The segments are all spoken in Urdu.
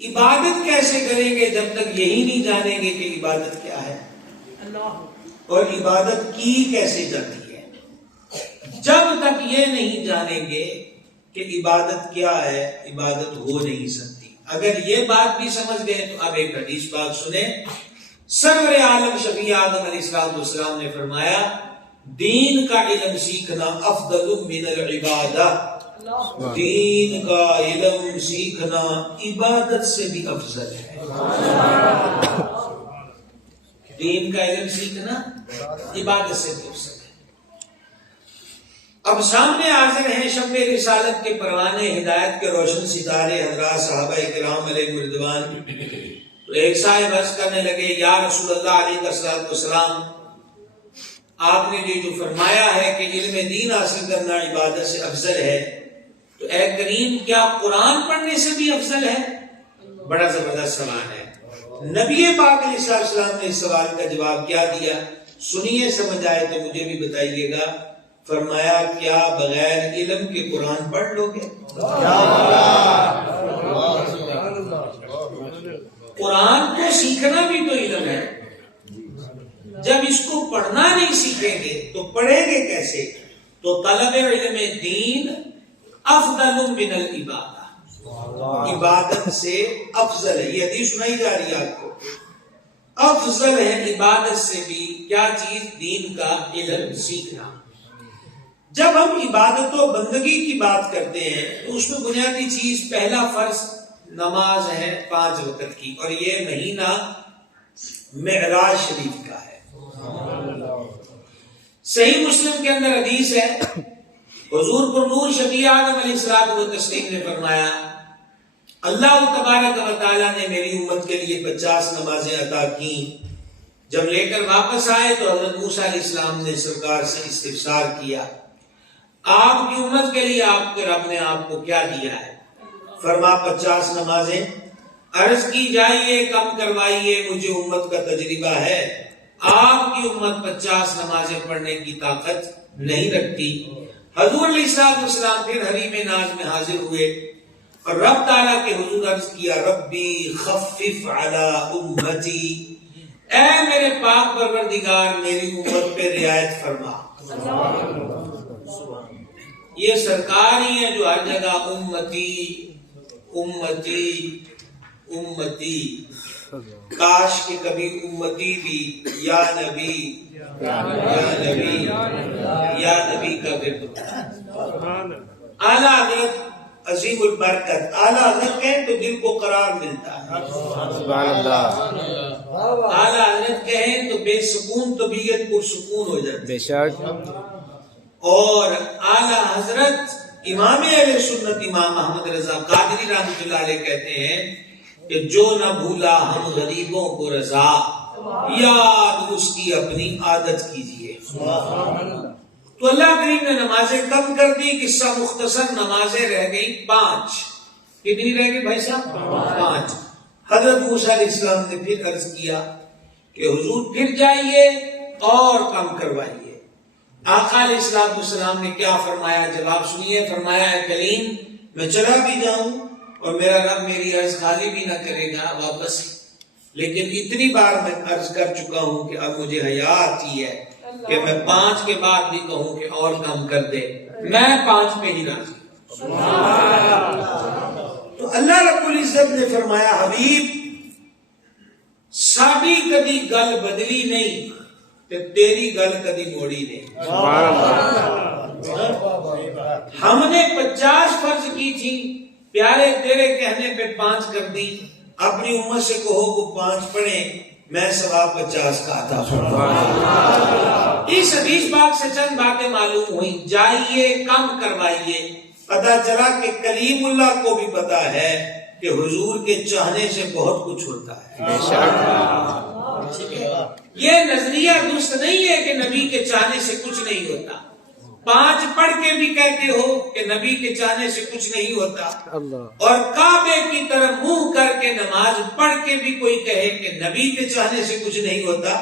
عبادت کیسے کریں گے جب تک یہی نہیں جانیں گے کہ عبادت کیا ہے اور عبادت کی کیسے جاتی ہے؟ جب تک یہ نہیں جانیں گے کہ عبادت کیا ہے عبادت ہو نہیں سکتی۔ اگر یہ بات بھی سمجھ گئے تو اب ایک حدیث پاک سنیں۔ سرور عالم شفیع آدم علیہ السلام نے فرمایا دین کا علم سیکھنا افضل من العبادہ، دین کا علم سیکھنا عبادت سے بھی افضل ہے۔ دین کا علم سیکھنا عبادت سے بھی افضل ہے۔ اب سامنے حاضر ہیں شب رسالت کے پروانے، ہدایت کے روشن ستارے، حضرات صحابہ کرام علیہ رضوان۔ تو ایک صاحب عرض کرنے لگے یا رسول اللہ علیہ السلام، آپ نے جو فرمایا ہے کہ علم دین حاصل کرنا عبادت سے افضل ہے، تو اے کریم کیا قرآن پڑھنے سے بھی افضل ہے؟ بڑا زبردست سوال ہے۔ نبی پاک علیہ السلام نے اس سوال کا جواب کیا دیا؟ سنیے، سمجھ آئے تو مجھے بھی بتائیے گا۔ فرمایا کیا بغیر علم کے قرآن پڑھ لو گے؟ قرآن کو سیکھنا بھی تو علم ہے، جب اس کو پڑھنا نہیں سیکھیں گے تو پڑھیں گے کیسے؟ تو طلب علم دین افضل من العبادہ، عبادت سے افضل ہے۔ یہ حدیث سنائی جا رہی ہے آپ کو، افضل ہے عبادت سے بھی کیا چیز؟ دین کا علم سیکھنا۔ جب ہم عبادت و بندگی کی بات کرتے ہیں تو اس میں بنیادی چیز پہلا فرض نماز ہے 5 وقت کی، اور یہ مہینہ معراج شریف کا ہے۔ صحیح مسلم کے اندر حدیث ہے، حضور پر نور شفیع آدم علیہ الصلوۃ والتسلیم نے فرمایا اللہ تبارک و تعالیٰ نے میری امت کے لیے 50 نمازیں عطا کی۔ جب لے کر واپس آئے تو حضرت موسیٰ علیہ السلام نے سرکار سے استفسار کیا آپ کی امت کے لیے آپ کے رب نے آپ کو کیا دیا ہے؟ فرما 50 نمازیں۔ عرض کی جائیے کم کروائیے، مجھے امت کا تجربہ ہے، آپ کی امت 50 نمازیں پڑھنے کی طاقت نہیں رکھتی۔ حضور علیہ السلام پھر حریم ناز میں حاضر ہوئے اور رب تعالیٰ کے حضور عرض کیا ربی خفف علی امتی، اے میرے پاک پروردگار میری امت پہ رعایت فرما۔ یہ سرکار ہی ہے جو ہر جگہ امتی امتی امتی، کاش کہ کبھی امتی بھی یا نبی یا نبی یا نبی کا ورد ہوتا۔ اعلیٰ حضرت عظیم البرکت، اعلیٰ حضرت کہیں تو دل کو قرار ملتا ہے، سبحان اللہ۔ اعلیٰ حضرت کہیں تو بے سکون طبیعت پرسکون ہو جاتی ہے۔ بے شک۔ اور اعلیٰ حضرت امام اہل سنت امام احمد رضا قادری رحمۃ اللہ علیہ کہتے ہیں کہ جو نہ بھولا ہم غریبوں کو رضا، یاد اس کی اپنی عادت کیجیے۔ تو اللہ کریم نے نمازیں کم کر دی، قصہ مختصر، نمازیں رہ گئی 5۔ کتنی رہ گئی بھائی صاحب؟ 5۔ حضرت موسیٰ علیہ السلام نے پھر عرض کیا کہ حضور پھر جائیے اور کم کروائیے۔ آقا علیہ السلام نے کیا فرمایا؟ جواب سنیے۔ فرمایا اے کلیم میں چلا بھی جاؤں اور میرا رب میری عرض خالی بھی نہ کرے گا واپس، لیکن اتنی بار میں عرض کر چکا ہوں کہ اب مجھے حیا آتی ہے کہ میں 5 کے بعد بھی کہوں کہ اور کم کر دے، میں 5 پہ ہی راضی ہوں۔ تو اللہ رب العزت نے فرمایا حبیب ساڈی کدی گل بدلی نہیں تے تیری گل کدی موڑی نہیں۔ ہم نے 50 فرض کی تھی، پیارے تیرے کہنے پہ 5 کر دی۔ اپنی امت سے کہو وہ 5 پڑھیں، میں ثواب 50 کا عطا فرماؤں۔ اس حدیث پاک سے چند باتیں معلوم ہوئی، جائیے کم کروائیے۔ پتا چلا کہ کلیم اللہ کو بھی پتا ہے کہ حضور کے چاہنے سے بہت کچھ ہوتا ہے۔ یہ نظریہ درست نہیں ہے کہ نبی کے چاہنے سے کچھ نہیں ہوتا۔ 5 پڑھ کے بھی کہتے ہو کہ نبی کے چاہنے سے کچھ نہیں ہوتا، اور کعبے کی طرف منہ کر کے نماز پڑھ کے بھی کوئی کہے کہ نبی کے چاہنے سے کچھ نہیں ہوتا۔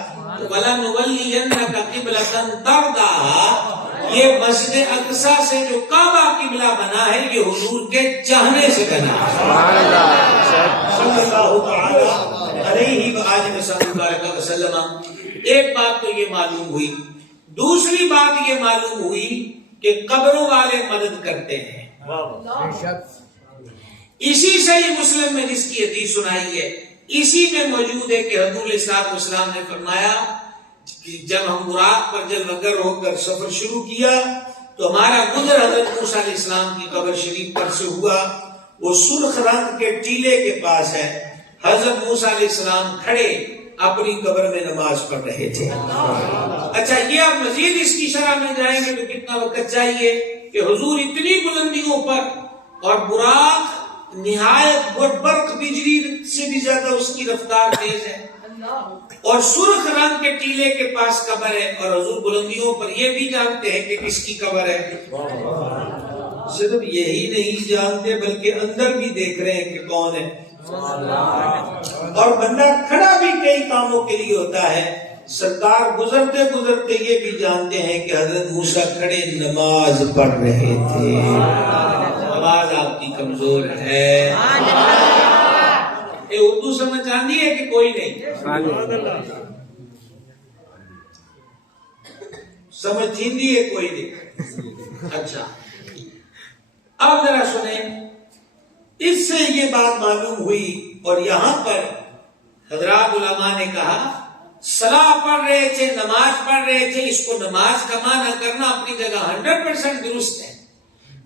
وَلَنُوَلِّيَنَّكَ قِبْلَةً تَرْضَاهَا، یہ مسجد اقصی سے جو کعبہ قبلہ بنا ہے یہ حضور کے چاہنے سے بنا ہے۔ یہ معلوم ہوئی. دوسری بات یہ معلوم ہوئی کہ قبروں والے مدد کرتے ہیں. اسی صحیح مسلم میں جس کی حدیث سنائی ہے اسی میں موجود ہے کہ حضور علیہ الصلوۃ والسلام نے فرمایا کہ جب ہم براق پر جلوہ گر ہو کر سفر شروع کیا تو ہمارا گزر حضرت موسیٰ علیہ السلام کی قبر شریف پر سے ہوا. وہ سرخ رنگ کے ٹیلے کے پاس ہے. حضرت موسیٰ علیہ السلام کھڑے اپنی قبر میں نماز پڑھ رہے تھے. اچھا یہ آپ مزید اس کی شرح میں جائیں گے تو کتنا وقت چاہیے کہ حضور اتنی بلندیوں پر اور براق نہایت برق بجلی سے بھی زیادہ اس کی رفتار تیز ہے اور سرخ رنگ کے ٹیلے کے پاس قبر ہے اور حضور بلندیوں پر یہ بھی جانتے ہیں کہ کس کی قبر ہے. صرف یہی نہیں جانتے بلکہ اندر بھی دیکھ رہے ہیں کہ کون ہے. اور بندہ کھڑا بھی کئی کاموں کے لیے ہوتا ہے. سرکار گزرتے گزرتے یہ بھی جانتے ہیں کہ حضرت موسیٰ کھڑے نماز پڑھ رہے تھے. آواز آپ کی کمزور ہے. یہ اردو سمجھ آتی ہے کہ کوئی نہیں سمجھ چیندی ہے کوئی نہیں. اچھا اب ذرا سنیں اس سے یہ بات معلوم ہوئی اور یہاں پر حضرات علماء نے کہا صلاح پڑھ رہے تھے نماز پڑھ رہے تھے. اس کو نماز کا معنی کرنا اپنی جگہ 100% درست ہے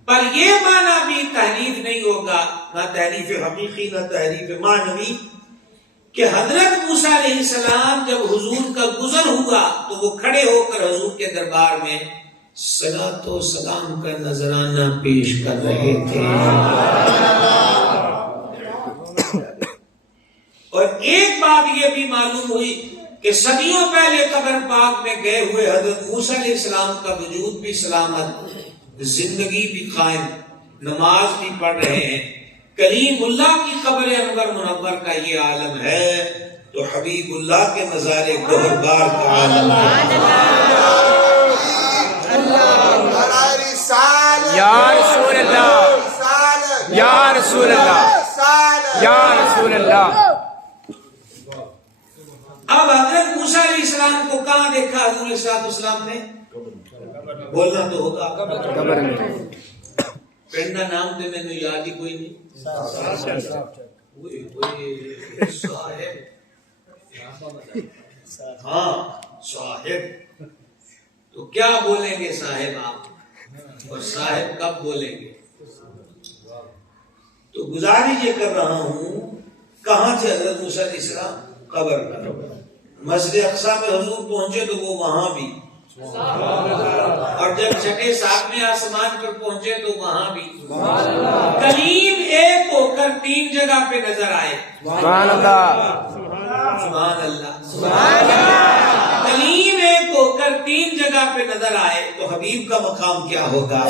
پر یہ معنی بھی تحریف نہیں ہوگا نہ تحریف حقیقی نہ تحریف معنوی کہ حضرت موسیٰ علیہ السلام جب حضور کا گزر ہوا تو وہ کھڑے ہو کر حضور کے دربار میں صلاۃ و سلام کا نذرانہ پیش کر رہے تھے. اور ایک بات یہ بھی معلوم ہوئی کہ صدیوں پہلے قبر پاک میں گئے ہوئے حضرت موسیٰ علیہ السلام کا وجود بھی سلامت زندگی بھی قائم نماز بھی پڑھ رہے ہیں. کلیم اللہ کی قبر انور منور کا یہ عالم ہے تو حبیب اللہ کے مزار گہربار کا عالم ہے. یا رسول اللہ یا رسول اللہ یا رسول اللہ. اب حضرت موسیٰ علیہ السلام کو کہاں دیکھا حضور علیہ السلام نے؟ بولنا تو ہوگا قبر میں. پنڈ کا نام تو میں نے یاد ہی کوئی نہیں. ہاں صاحب تو کیا بولیں گے صاحب آپ اور صاحب کب بولیں گے؟ تو گزارش یہ کر رہا ہوں کہاں سے حضرت موسیٰ علیہ السلام قبر پر. مسجد اقصی میں حضور پہنچے تو وہ وہاں بھی اور جب چھٹے ساتویں آسمان پر پہنچے تو وہاں بھی کلیم ایک ہو کر 3 جگہ پہ نظر آئے. سبحان اللہ سبحان اللہ سبحان اللہ. کلیم ایک ہو کر 3 جگہ پہ نظر آئے تو حبیب کا مقام کیا ہوگا؟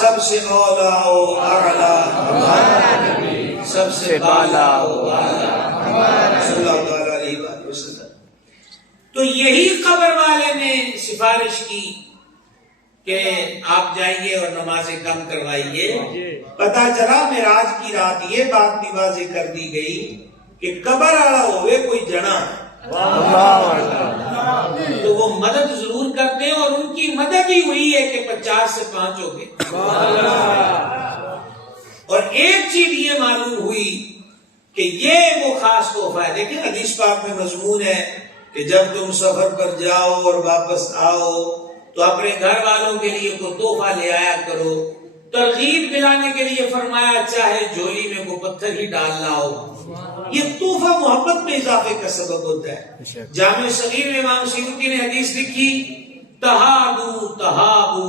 سب سے اولا و اعلی سب سے بالا و اعلی صلی اللہ علیہ وسلم. تو یہی قبر والے نے سفارش کی کہ آپ جائیے اور نمازیں کم کروائیے. پتا چلا معراج کی رات یہ بات بھی واضح کر دی گئی کہ قبر والا ہوئے کوئی جنا تو وہ مدد ضرور کرتے ہیں اور ان کی مدد ہی ہوئی ہے کہ 50 سے 5 ہو گئے. اور ایک چیز یہ معلوم ہوئی کہ یہ وہ خاص تحفہ ہے. دیکھیں حدیث پاک میں مضمون ہے کہ جب تم سفر پر جاؤ اور واپس آؤ تو اپنے گھر والوں کے لیے کوئی تحفہ لے آیا کرو. ترغیب دلانے کے لیے فرمایا چاہے جھولی میں کوئی پتھر ہی ڈال لاؤ. یہ تحفہ محبت میں اضافے کا سبب ہوتا ہے. جامع صغیر میں امام سیوطی نے حدیث لکھی تہادو تہابو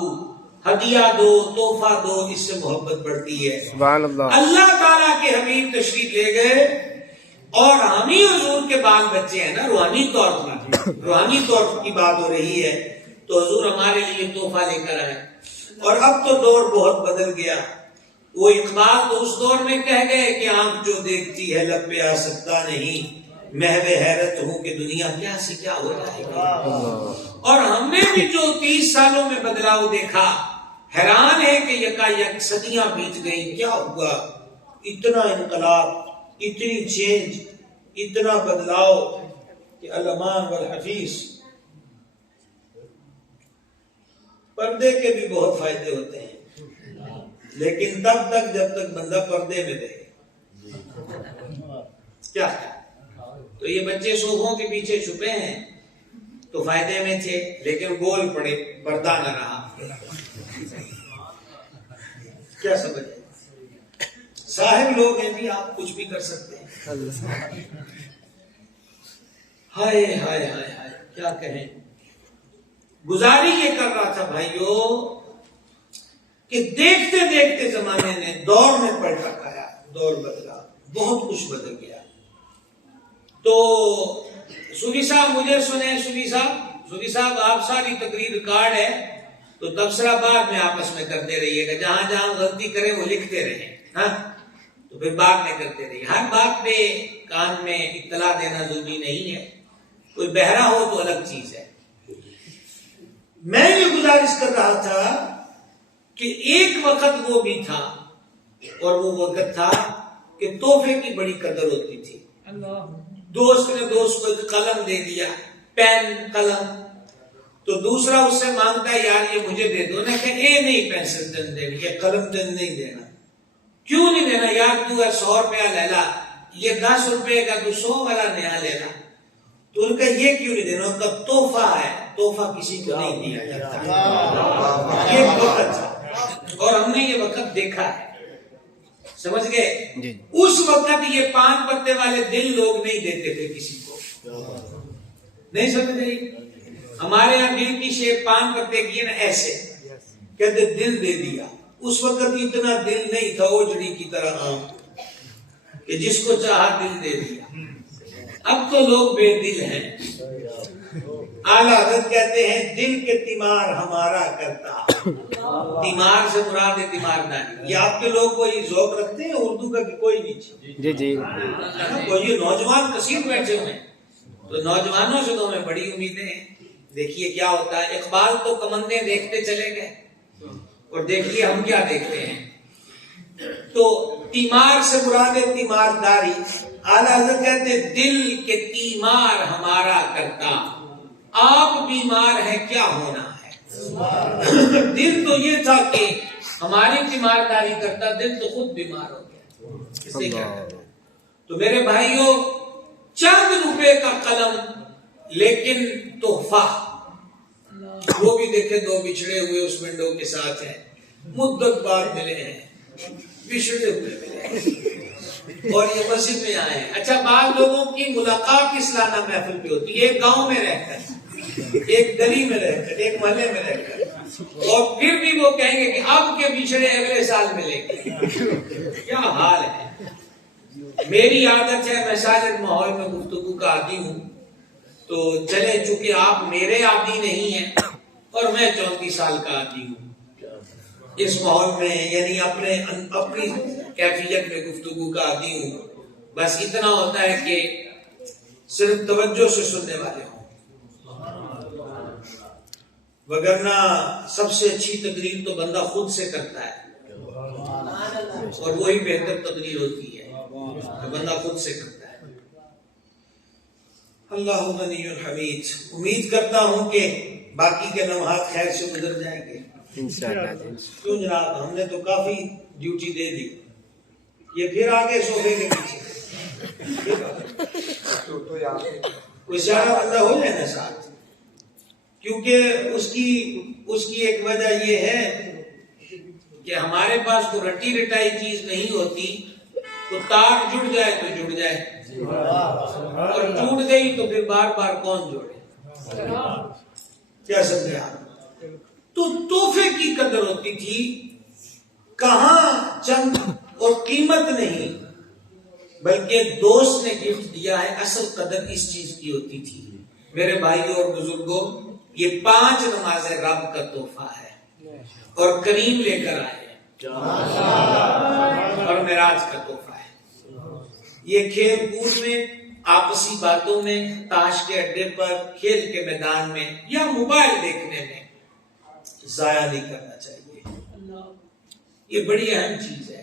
ہدیہ دو تحفہ دو اس سے محبت بڑھتی ہے. سبحان اللہ. اللہ تعالیٰ کے حبیب تشریف لے گئے اور ہم ہی حضور کے بال بچے ہیں نا. روحانی طور کی بات ہو رہی ہے تو حضور ہمارے لیے تحفہ لے کر آئے. اور اب تو دور بہت بدل گیا. وہ اقبال تو اس دور میں کہہ گئے کہ آنکھ جو دیکھتی ہے لب پہ آ سکتا نہیں. محو حیرت ہوں کہ دنیا کیا سے کیا ہو جائے گی. اور ہم نے بھی جو 30 سالوں میں بدلاؤ دیکھا حیران ہے کہ یکا یک صدیاں بیت گئی. کیا ہوا؟ اتنا انقلاب, اتنی چینج, اتنا بدلاؤ. کہ الامان والحفیظ، پردے کے بھی بہت فائدے ہوتے ہیں، لیکن تب تک جب تک بندہ پردے میں رہے. کیا تو یہ بچے صوفوں کے پیچھے چھپے ہیں تو فائدے میں تھے، لیکن گول پڑے، پردہ نہ رہا. کیا سمجھ؟ صاحب لوگ ہیں جی، آپ کچھ بھی کر سکتے ہیں. ہائے ہائے ہائے ہائے کیا کہیں. گزاری یہ کر رہا تھا بھائیو کہ دیکھتے دیکھتے زمانے نے دور میں پلٹا کھایا، دور بدلا، بہت کچھ بدل گیا. تو صوفی صاحب مجھے سنیں، صوفی صاحب آپ ساری تقریر ریکارڈ ہے تو تبصرہ بعد میں آپس میں کرتے رہیے گا، جہاں جہاں غلطی کریں وہ لکھتے رہیں، ہاں تو پھر بعد میں کرتے رہیے. ہر بات پہ کان میں اطلاع دینا ضروری نہیں ہے، کوئی بہرا ہو تو الگ چیز ہے. میں یہ گزارش کر رہا تھا کہ ایک وقت وہ بھی تھا، اور وہ وقت تھا کہ تحفے کی بڑی قدر ہوتی تھی. دوست نے دوست کو ایک قلم دے دیا، پین قلم، تو دوسرا اس سے مانگتا ہے یار یہ مجھے دے دو. نے کہا اے نہیں پینسل تن دینی، یہ قلم تن نہیں دینا. کیوں نہیں دینا یار؟ تو 100 روپیہ لے لا، یہ 10 روپے کا تو 100 والا نیا لے لا. تو ان کا یہ کیوں نہیں دینا؟ ان کا تحفہ ہے، تحفہ کسی کو نہیں دیا جاتا. یہ وقت تھا اور ہم نے یہ وقت دیکھا ہے، سمجھ گئے؟ اس وقت یہ 5 پتے والے دل لوگ نہیں دیتے تھے کسی کو، نہیں سمجھ رہی؟ ہمارے یہاں دل کی شیپ 5 پتے کی نا ایسے کہتے دل دے دیا. اس وقت اتنا دل نہیں تھا اوجڑی کی طرح عام کہ جس کو چاہا دل دے دیا. اب تو لوگ بے دل ہیں. اعلیٰ حضرت کہتے ہیں دل کے تیمار ہمارا کرتا. تیمار سے مراد ہے تیمارداری. یہ آپ کے لوگ کوئی ذوق رکھتے ہیں اردو کا کہ کوئی نہیں؟ جی جی کوئی نوجوان کثیر بیٹھے ہوئے ہیں تو نوجوانوں سے تو ہمیں بڑی امیدیں ہیں. دیکھیے کیا ہوتا ہے. اقبال تو کمندیں دیکھتے چلے گئے اور دیکھیے ہم کیا دیکھتے ہیں. تو تیمار سے مراد ہے تیمارداری. اعلیٰ حضرت کہتے ہیں دل کے تیمار ہمارا کرتا. آپ بیمار ہیں کیا ہونا ہے. دل تو یہ تھا کہ ہماری تیمارداری کرتا، دل تو خود بیمار ہو گیا. تو میرے بھائیوں چند روپے کا قلم لیکن تحفہ، وہ بھی دیکھے 2 بچھڑے ہوئے اس ونڈو کے ساتھ ہیں، مدت بعد ملے ہیں، بچھڑے ہوئے ملے ہیں اور یہ مسجد میں آئے ہیں. اچھا بعض لوگوں کی ملاقات اسلامہ محفل پہ ہوتی ہے، ایک گاؤں میں رہ کر، ایک گلی میں رہ کر، ایک محلے میں رہ کر، اور پھر بھی وہ کہیں گے کہ اب کے بچھڑے اگلے سال ملیں گے. کیا حال ہے. میری عادت ہے میں سارے ماحول میں گفتگو کا عادی ہوں، تو چلے چونکہ آپ میرے عادی نہیں ہیں اور میں 34 سال کا عادی ہوں اس ماحول میں، یعنی اپنی کیفیت میں گفتگو کا عادی ہوں. بس اتنا ہوتا ہے کہ صرف توجہ سے سننے والے ہوں، وگرنہ سب سے اچھی تقریر تو بندہ خود سے کرتا ہے اور وہی بہتر تقریر ہوتی ہے کہ بندہ خود سے کرتا ہے. اللہ غنی حمید. امید کرتا ہوں کہ باقی کے لمحات خیر سے گزر جائیں گے انشاءاللہ. کیوں جناب، ہم نے تو کافی ڈیوٹی دے دی. یہ پھر آگے صوفے کے پیچھے کوئی سیاح بندہ ہو جائے نا ساتھ، کیونکہ اس کی ایک وجہ یہ ہے کہ ہمارے پاس کوئی رٹی رٹائی چیز نہیں ہوتی. تو تار جڑ جائے تو جڑ جائے اور ٹوٹ گئی تو پھر بار بار کون جوڑے. کیا سمجھے آپ؟ تو تحفے کی قدر ہوتی تھی، کہاں چند اور قیمت نہیں بلکہ دوست نے گفٹ دیا ہے، اصل قدر اس چیز کی ہوتی تھی. میرے بھائیوں اور بزرگوں، یہ 5 نمازیں رب کا تحفہ ہے اور کریم لے کر آئے اور معراج کا تحفہ ہے. یہ کھیل کود میں، آپسی باتوں میں، تاش کے اڈے پر، کھیل کے میدان میں یا موبائل دیکھنے میں ضائع نہیں کرنا چاہیے. یہ بڑی اہم چیز ہے.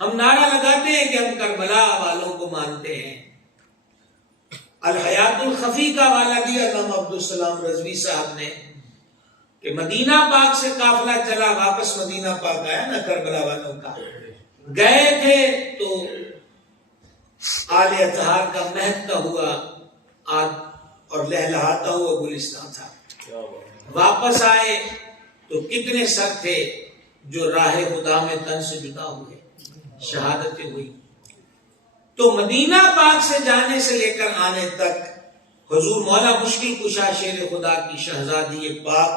ہم نعرہ لگاتے ہیں کہ ہم کربلا والوں کو مانتے ہیں. الحیات الخفی کا حوالہ دیا علامہ عبدالسلام رضوی صاحب نے کہ مدینہ پاک سے قافلہ چلا، واپس مدینہ پاک آیا نا کربلا والوں کا، گئے تھے تو آل اطہار کا مہکتا ہوا اور لہلہاتا ہوا گلستان تھا، واپس آئے تو کتنے سر تھے جو راہ خدا میں تن سے جدا ہوئے، شہادتیں ہوئی۔ تو مدینہ پاک سے جانے سے لے کر آنے تک حضور مولا مشکل کشا شیر خدا کی شہزادی پاک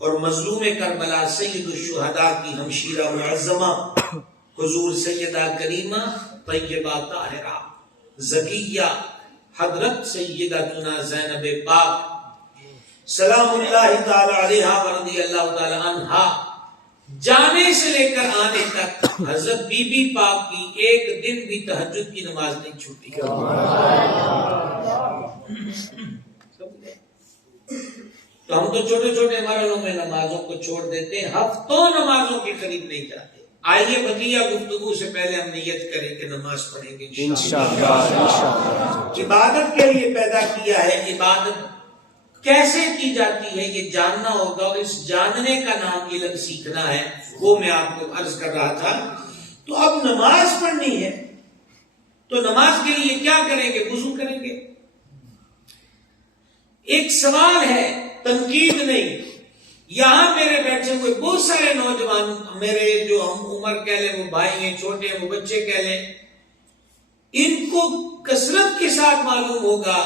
اور مظلوم کربلا سید الشہداء کی ہمشیرہ معظمہ حضور سیدہ کریمہ طیبہ طاہرہ زکیہ حضرت سیدتنا زینب پاک سلام اللہ تعالی علیہا ورضی اللہ تعالی عنہا جانے سے لے کر آنے تک حضرت بی بی پاک کی ایک دن بھی تہجد کی نماز نہیں چھوٹی۔ تو ہم تو چھوٹے چھوٹے مرحلوں میں نمازوں کو چھوڑ دیتے ہیں، ہفتوں نمازوں کے قریب نہیں جاتے۔ آئیے بقیہ گفتگو سے پہلے ہم نیت کریں کہ نماز پڑھیں گے انشاءاللہ۔ عبادت کے لیے پیدا کیا ہے، عبادت کیسے کی جاتی ہے یہ جاننا ہوگا، اور اس جاننے کا نام علم سیکھنا ہے، وہ میں آپ کو عرض کر رہا تھا۔ تو اب نماز پڑھنی ہے تو نماز کے لیے کیا کریں گے؟ وضو کریں گے۔ ایک سوال ہے، تنقید نہیں، یہاں میرے بیٹھے ہوئے بہت سارے نوجوان، میرے جو ہم عمر کہہ لیں، وہ بھائی ہیں، چھوٹے ہیں، وہ بچے کہہ لیں، ان کو کثرت کے ساتھ معلوم ہوگا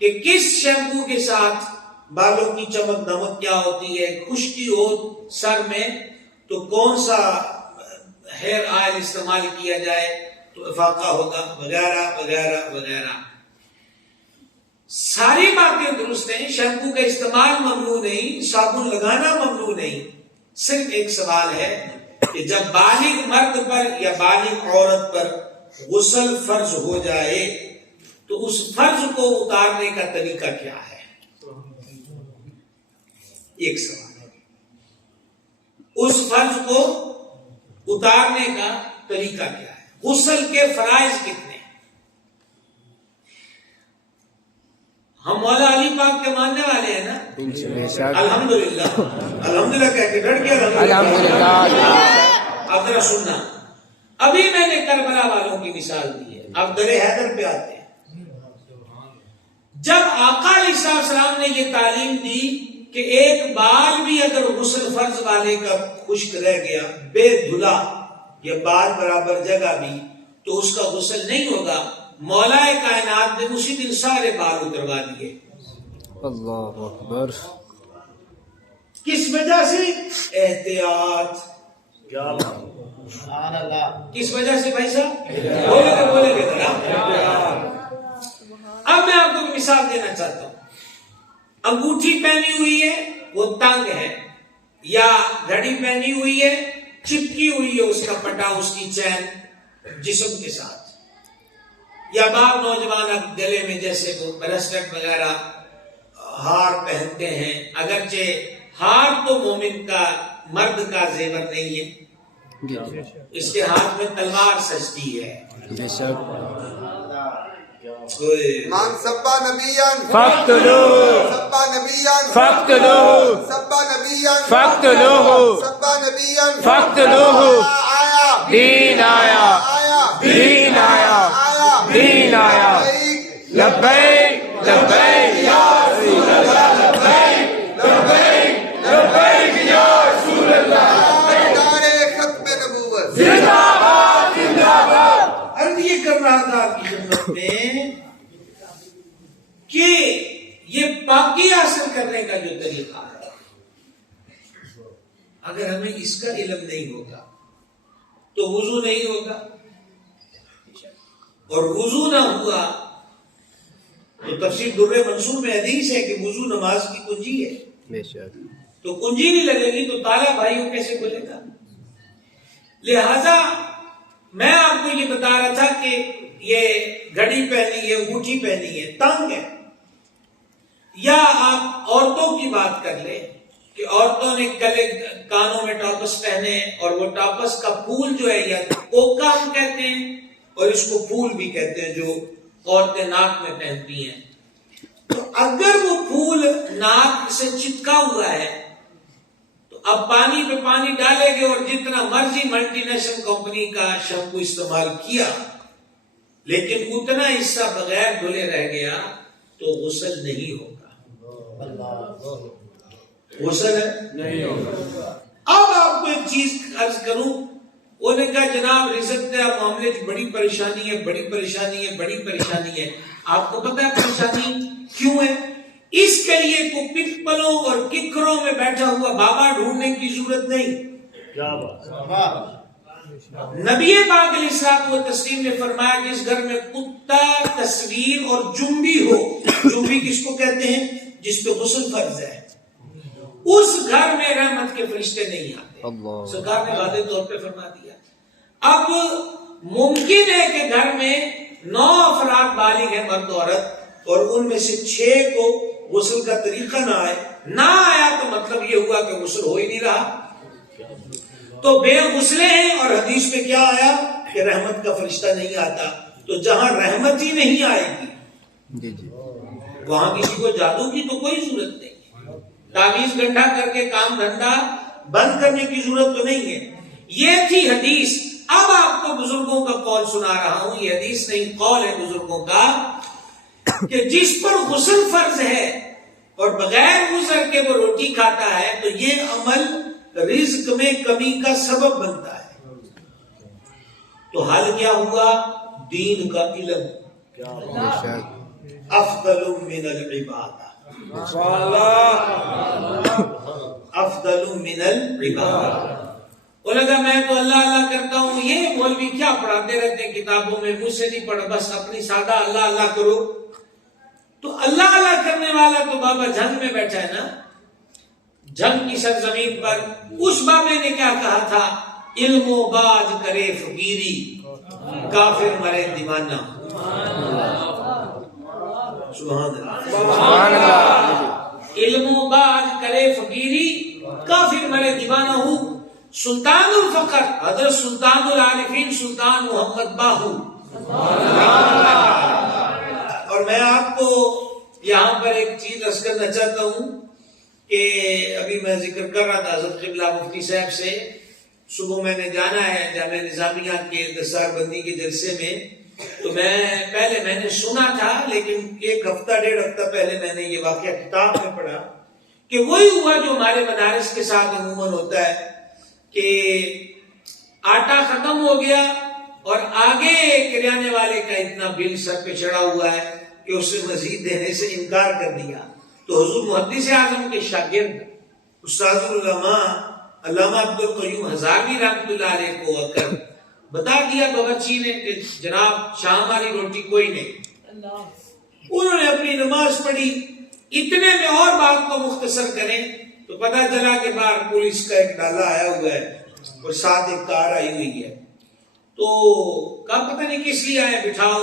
کہ کس شیمپو کے ساتھ بالوں کی چمک دمک کیا ہوتی ہے، خشکی ہو سر میں تو کون سا ہیئر آئل استعمال کیا جائے تو افاقہ ہوگا، وغیرہ وغیرہ وغیرہ۔ ساری باتیں درست ہیں، شیمپو کا استعمال ممنوع نہیں، صابن لگانا ممنوع نہیں، صرف ایک سوال ہے کہ جب بالغ مرد پر یا بالغ عورت پر غسل فرض ہو جائے تو اس فرض کو اتارنے کا طریقہ کیا ہے؟ ایک سوال ہے، اس فرض کو اتارنے کا طریقہ کیا ہے؟ غسل کے فرائض کتنے ہیں؟ ہم مولا علی پاک کے ماننے والے ہیں نا؟ الحمدللہ، الحمدللہ کہہ کے ڈٹ گیا، الحمدللہ۔ اب ذرا سننا، ابھی میں نے کربلا والوں کی مثال دی ہے، اب در حیدر پہ آتے ہیں۔ جب آقا علیہ السلام نے یہ تعلیم دی کہ ایک بال بھی اگر غسل فرض والے کا خشک رہ گیا بے دھلا یا بال برابر جگہ بھی تو اس کا غسل نہیں ہوگا، مولا کائنات نے اسی دن سارے بال اتروا دیے۔ اللہ اکبر۔ کس وجہ سے؟ احتیاط۔ کس وجہ سے بھائی صاحب؟ بولے گے ذرا۔ اب میں آپ کو مثال دینا چاہتا ہوں، انگوٹھی پہنی ہوئی ہے وہ تنگ ہے، یا گھڑی پہنی ہوئی ہے چپکی ہوئی ہے اس کا پٹا، اس کی چین جسم کے ساتھ، یا بعض نوجوان گلے میں جیسے وہ بریسلٹ وغیرہ ہار پہنتے ہیں، اگرچہ ہار تو مومن کا مرد کا زیور نہیں ہے، اس کے ہاتھ میں تلوار سجتی ہے۔ من سبا نبیان فاقتلوه سبا نبیان فاقتلوه سبا نبیان فاقتلوه سبا نبیان فاقتلوه آیا دین آیا آیا دین آیا آیا دین آیا لبیک لبیک یا رسول اللہ لبیک لبیک لبیک یا رسول اللہ نعرے ختم نبوت زندہ باد زندہ باد۔ عرض یہ کر رہا تھا آپ کی خدمت میں کہ یہ پاکی حاصل کرنے کا جو طریقہ ہے، اگر ہمیں اس کا علم نہیں ہوگا تو وضو نہیں ہوگا، اور وضو نہ ہوا تو تفسیر در منصور میں حدیث ہے کہ وضو نماز کی کنجی ہے، تو کنجی نہیں لگے گی تو تالا بھائیوں کیسے کھلے گا؟ لہذا میں آپ کو یہ بتا رہا تھا کہ یہ گھڑی پہنی ہے، انگوٹھی پہنی ہے، تنگ ہے، یا آپ عورتوں کی بات کر لیں کہ عورتوں نے گلے کانوں میں ٹاپس پہنے اور وہ ٹاپس کا پھول جو ہے یا کوکا ہم کہتے ہیں اور اس کو پھول بھی کہتے ہیں، جو عورتیں ناک میں پہنتی ہیں. تو اگر وہ پھول ناک سے چپکا ہوا ہے تو اب پانی پہ پانی ڈالے گے اور جتنا مرضی ملٹی نیشنل کمپنی کا شیمپو استعمال کیا لیکن اتنا حصہ بغیر دھلے رہ گیا تو غسل نہیں ہوگا. غسل نہیں ہوگا. اب آپ کو ایک چیز عرض کروں. انہوں نے کہا جناب رزق کا معاملے کی بڑی پریشانی ہے, بڑی پریشانی ہے, بڑی پریشانی ہے. آپ کو پتا ہے پریشانی کیوں ہے؟ اس کے لیے کو پپلوں اور ککروں میں بیٹھا ہوا بابا ڈھونڈنے کی ضرورت نہیں. نبی پاک علیہ الصلوۃ والتسلیم نے فرمایا کہ اس گھر میں کتا, تصویر اور جنبی ہو. جنبی کس کو کہتے ہیں؟ جس پہ غسل فرض ہے. اس گھر میں رحمت کے فرشتے نہیں آتے. سرکار نے واضح طور پہ فرما دیا. اب ممکن ہے کہ گھر میں 9 افراد بالغ ہیں مرد عورت اور ان میں سے 6 کو غسل کا طریقہ نہ آیا تو مطلب یہ ہوا کہ غسل ہو ہی نہیں رہا تو بے غسلے ہیں. اور حدیث میں کیا آیا کہ رحمت کا فرشتہ نہیں آتا. تو جہاں رحمت ہی نہیں آئے گی وہاں کسی کو جادو کی تو کوئی ضرورت نہیں. تعویذ گنڈا کر کے کام دھندا بند کرنے کی ضرورت تو نہیں ہے. یہ تھی حدیث. اب آپ کو بزرگوں کا قول سنا رہا ہوں. یہ حدیث نہیں قول ہے بزرگوں کا کہ جس پر غسل فرض ہے اور بغیر غسل کے وہ روٹی کھاتا ہے تو یہ عمل رزق میں کمی کا سبب بنتا ہے. تو حل کیا ہوا؟ دین کا علم افضل من العبادہ. افضل من العبادہ. وہ لگا میں تو اللہ اللہ کرتا ہوں, یہ مولوی کیا پڑھاتے رہتے ہیں کتابوں میں, مجھ سے نہیں پڑھا, بس اپنی سادہ اللہ اللہ کرو. تو اللہ اللہ کرنے والا تو بابا جھنگ میں بیٹھا ہے نا, جھنگ کی سرزمین پر. اس بابے نے کیا کہا تھا؟ علم و باز کرے فقیری, کافر مرے دیوانہ. سبحان اللہ. علم و باز کرے فقیری, کافر مرے دیوانہ ہوں. سلطان الفقر حضرت سلطان العارفین سلطان محمد باہو. اور میں آپ کو یہاں پر ایک چیز عرض کرنا چاہتا ہوں کہ ابھی میں ذکر کر رہا تھا حضرت قبلہ مفتی صاحب سے. صبح میں نے جانا ہے جامعہ نظامیہ کے دستار بندی کے جلسے میں. تو میں نے سنا تھا لیکن 1 ہفتہ 1.5 ہفتہ پہلے میں نے یہ واقعہ کتاب میں پڑھا کہ وہی ہوا جو ہمارے مدارس کے ساتھ عموماً ہوتا ہے کہ آٹا ختم ہو گیا اور آگے کریانے والے کا اتنا بل سر پہ چڑھا ہوا ہے کہ اسے مزید دینے سے انکار کر دیا. تو حضور محدث اعظم کے شاگرد استاذ العلماء علامہ عبدالقیوم ہزاروی رحمۃ اللہ علیہ کو آ کر بتا دیا باورچی نے کہ جناب شام والی روٹی کوئی نہیں. انہوں نے اپنی نماز پڑھی. اتنے میں اور بات کو مختصر کریں تو پتا چلا کہ باہر پولیس کا ایک ڈالا آیا ہوا ہے اور ساتھ ایک کار آئی ہوئی ہے. تو کہا پتہ نہیں کس لیے آئے, بٹھاؤ.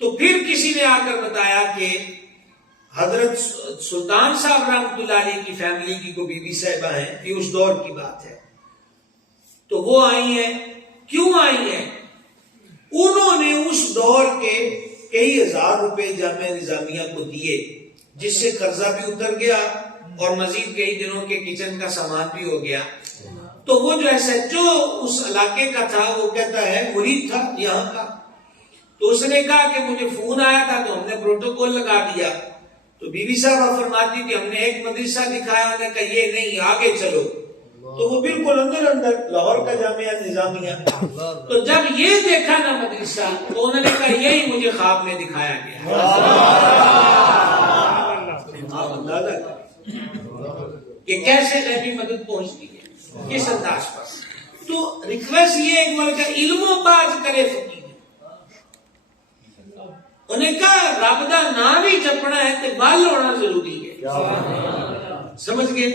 تو پھر کسی نے آ کر بتایا کہ حضرت سلطان صاحب رحمۃ اللہ علیہ کی فیملی کی کو بی بی صاحبہ ہیں, یہ اس دور کی بات ہے. تو وہ آئی ہیں. کیوں آئی ہیں؟ انہوں نے اس دور کے کئی ہزار روپے جامعہ نظامیہ کو دیے جس سے قرضہ بھی اتر گیا اور مزید کئی دنوں کے کچن کا سامان بھی ہو گیا. تو وہ جو ایس ایچ او اس علاقے کا تھا وہ کہتا ہے مرید تھا یہاں کا. تو اس نے کہا کہ مجھے فون آیا تھا تو ہم نے پروٹوکول لگا دیا. تو بی بی صاحبہ فرماتی تھی ہم نے ایک مدرسہ دکھایا, انہوں نے کہا یہ نہیں آگے چلو. تو وہ بالکل اندر لاہور کا جامعہ نظامیہ. تو جب یہ دیکھا نا مدرسہ تو انہوں نے کہا یہی مجھے خواب میں دکھایا گیا. کہ کیسے غیبی مدد پہنچتی ہے کس انداز پر. تو ریکویسٹ یہ ایک بار کا علم و باز کرے فقیر. انہیں کہا رب دا نام ہی جپنا ہے تو بال ہونا ضروری ہے. سمجھ گئے؟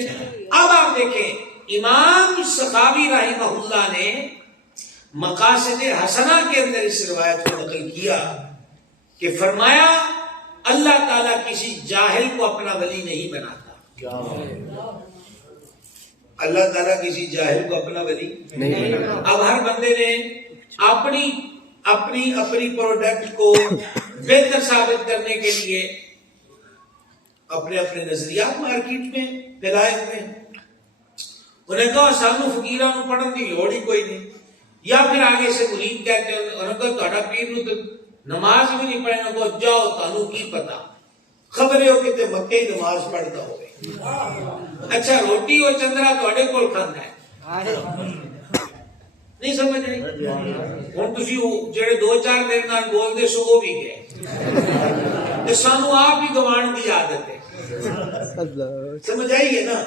اب آپ دیکھیں امام سخاوی رحمہ اللہ نے مقاصد حسنہ کے اندر اس روایت کو نقل کیا کہ فرمایا اللہ تعالیٰ کسی جاہل کو اپنا ولی نہیں بناتا. اللہ تعالیٰ کسی جاہل کو اپنا ولی نہیں بناتا. اب ہر بندے نے اپنی پروڈکٹ کو بہتر ثابت کرنے کے لیے اپنے اپنے نظریات مارکیٹ میں پھیلائے ہوئے ہیں. انہیں کہا سانو فقیراں نوں پڑھن دی لوڑ ہی کوئی نہیں. یا پھر آگے سے مرید کہتے ہیں انہیں کہا تہاڈا پیر نوں تے نماز بھی نہیں پڑھنا. کو جاؤ تانوں کی پتا خبر ہو کہ تے مکے نماز پڑھتا ہوئے. اچھا روٹی اور چندرا تہاڈے کول کھاندا ہے نہیں سمجھ آئی. ہن تسی جڑے 2-4 دن نال بولدے سو وہ بھی گئے تے سانو آپ ہی گوان دی عادت ہے. سمجھ آئی ہے نا.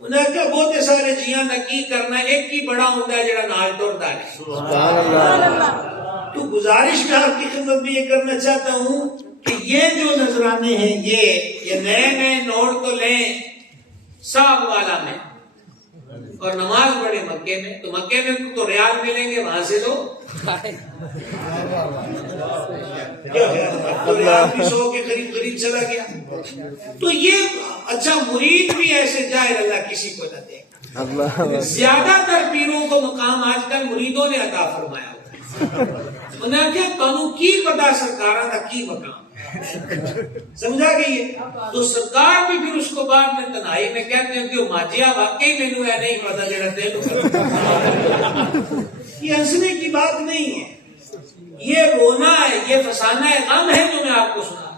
انہیں کہا بہت سارے جیاں دا کی کرنا ہے ایک ہی بڑا ہوندا ہے جڑا نال ٹردا ہے. سبحان اللہ. تو گزارش میں آپ کی خدمت میں یہ کرنا چاہتا ہوں کہ یہ جو نذرانے ہیں یہ نئے نوٹ تو لیں صاحب والا میں اور نماز پڑھے مکے میں. تو مکے میں تو ریال ملیں گے وہاں سے لو. تو ریال بھی 100 کے قریب چلا گیا. تو یہ اچھا مرید بھی ایسے جائے اللہ کسی کو نہ دے. زیادہ تر پیروں کو مقام آج کل مریدوں نے عطا فرمایا ہوتا ہے. انہیں کیا تانوں کی پتا سرکاراں دا کی مقام سمجھا گئی ہے. تو سرکار بھی پھر اس کو بعد میں تنہائی میں کہتے ہیں کہ ماجیا واقعی مینوں ہے نہیں پتا جڑا تینوں. یہ ہنسنے کی بات نہیں ہے, یہ رونا ہے, یہ فسانہ غم ہے جو میں آپ کو سنا.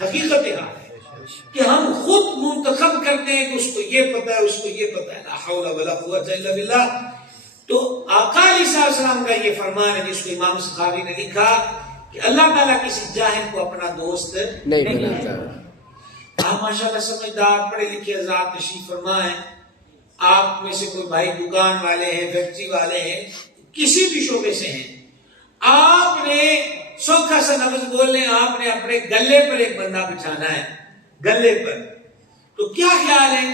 حقیقت ہے کہ ہم خود منتخب کرتے ہیں کہ اس کو یہ پتا ہے اس کو یہ پتا ہے. لا حول ولا قوت الا باللہ. تو آقا علیہ السلام کا یہ فرمان ہے جس کو امام سخاوی نے لکھا کہ اللہ تعالیٰ کسی جاہل کو اپنا دوست نہیں بناتا. آپ ماشاءاللہ سمجھدار پڑھے لکھے حضرات تشریف فرما ہیں. آپ میں سے کوئی بھائی دکان والے ہیں, فیکٹری والے ہیں, کسی بھی شعبے سے ہیں. آپ نے سوکھا سا لفظ بول لیں, آپ نے اپنے گلے پر ایک بندہ بچھانا ہے, گلے پر. تو کیا خیال ہے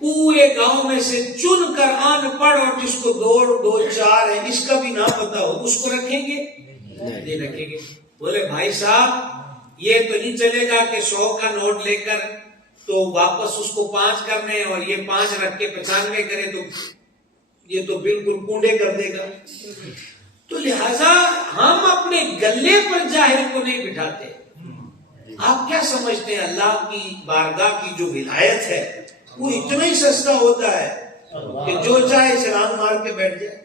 پورے گاؤں میں سے چن کر ان پڑھ اور جس کو 2-4 ہے اس کا بھی نام پتا ہو اس کو رکھیں گے نہیں رکھیں گے. بولے بھائی صاحب یہ تو نہیں چلے گا کہ 100 کا نوٹ لے کر تو واپس اس کو 5 کرنے اور یہ 5 رکھ کے 95 کرے تو یہ تو بالکل پونڈے کر دے گا. تو لہذا ہم اپنے گلے پر جاہل کو نہیں بٹھاتے. آپ کیا سمجھتے ہیں اللہ کی بارگاہ کی جو ولایت ہے وہ اتنا ہی سستا ہوتا ہے کہ جو چاہے چھلانگ مار کے بیٹھ جائے.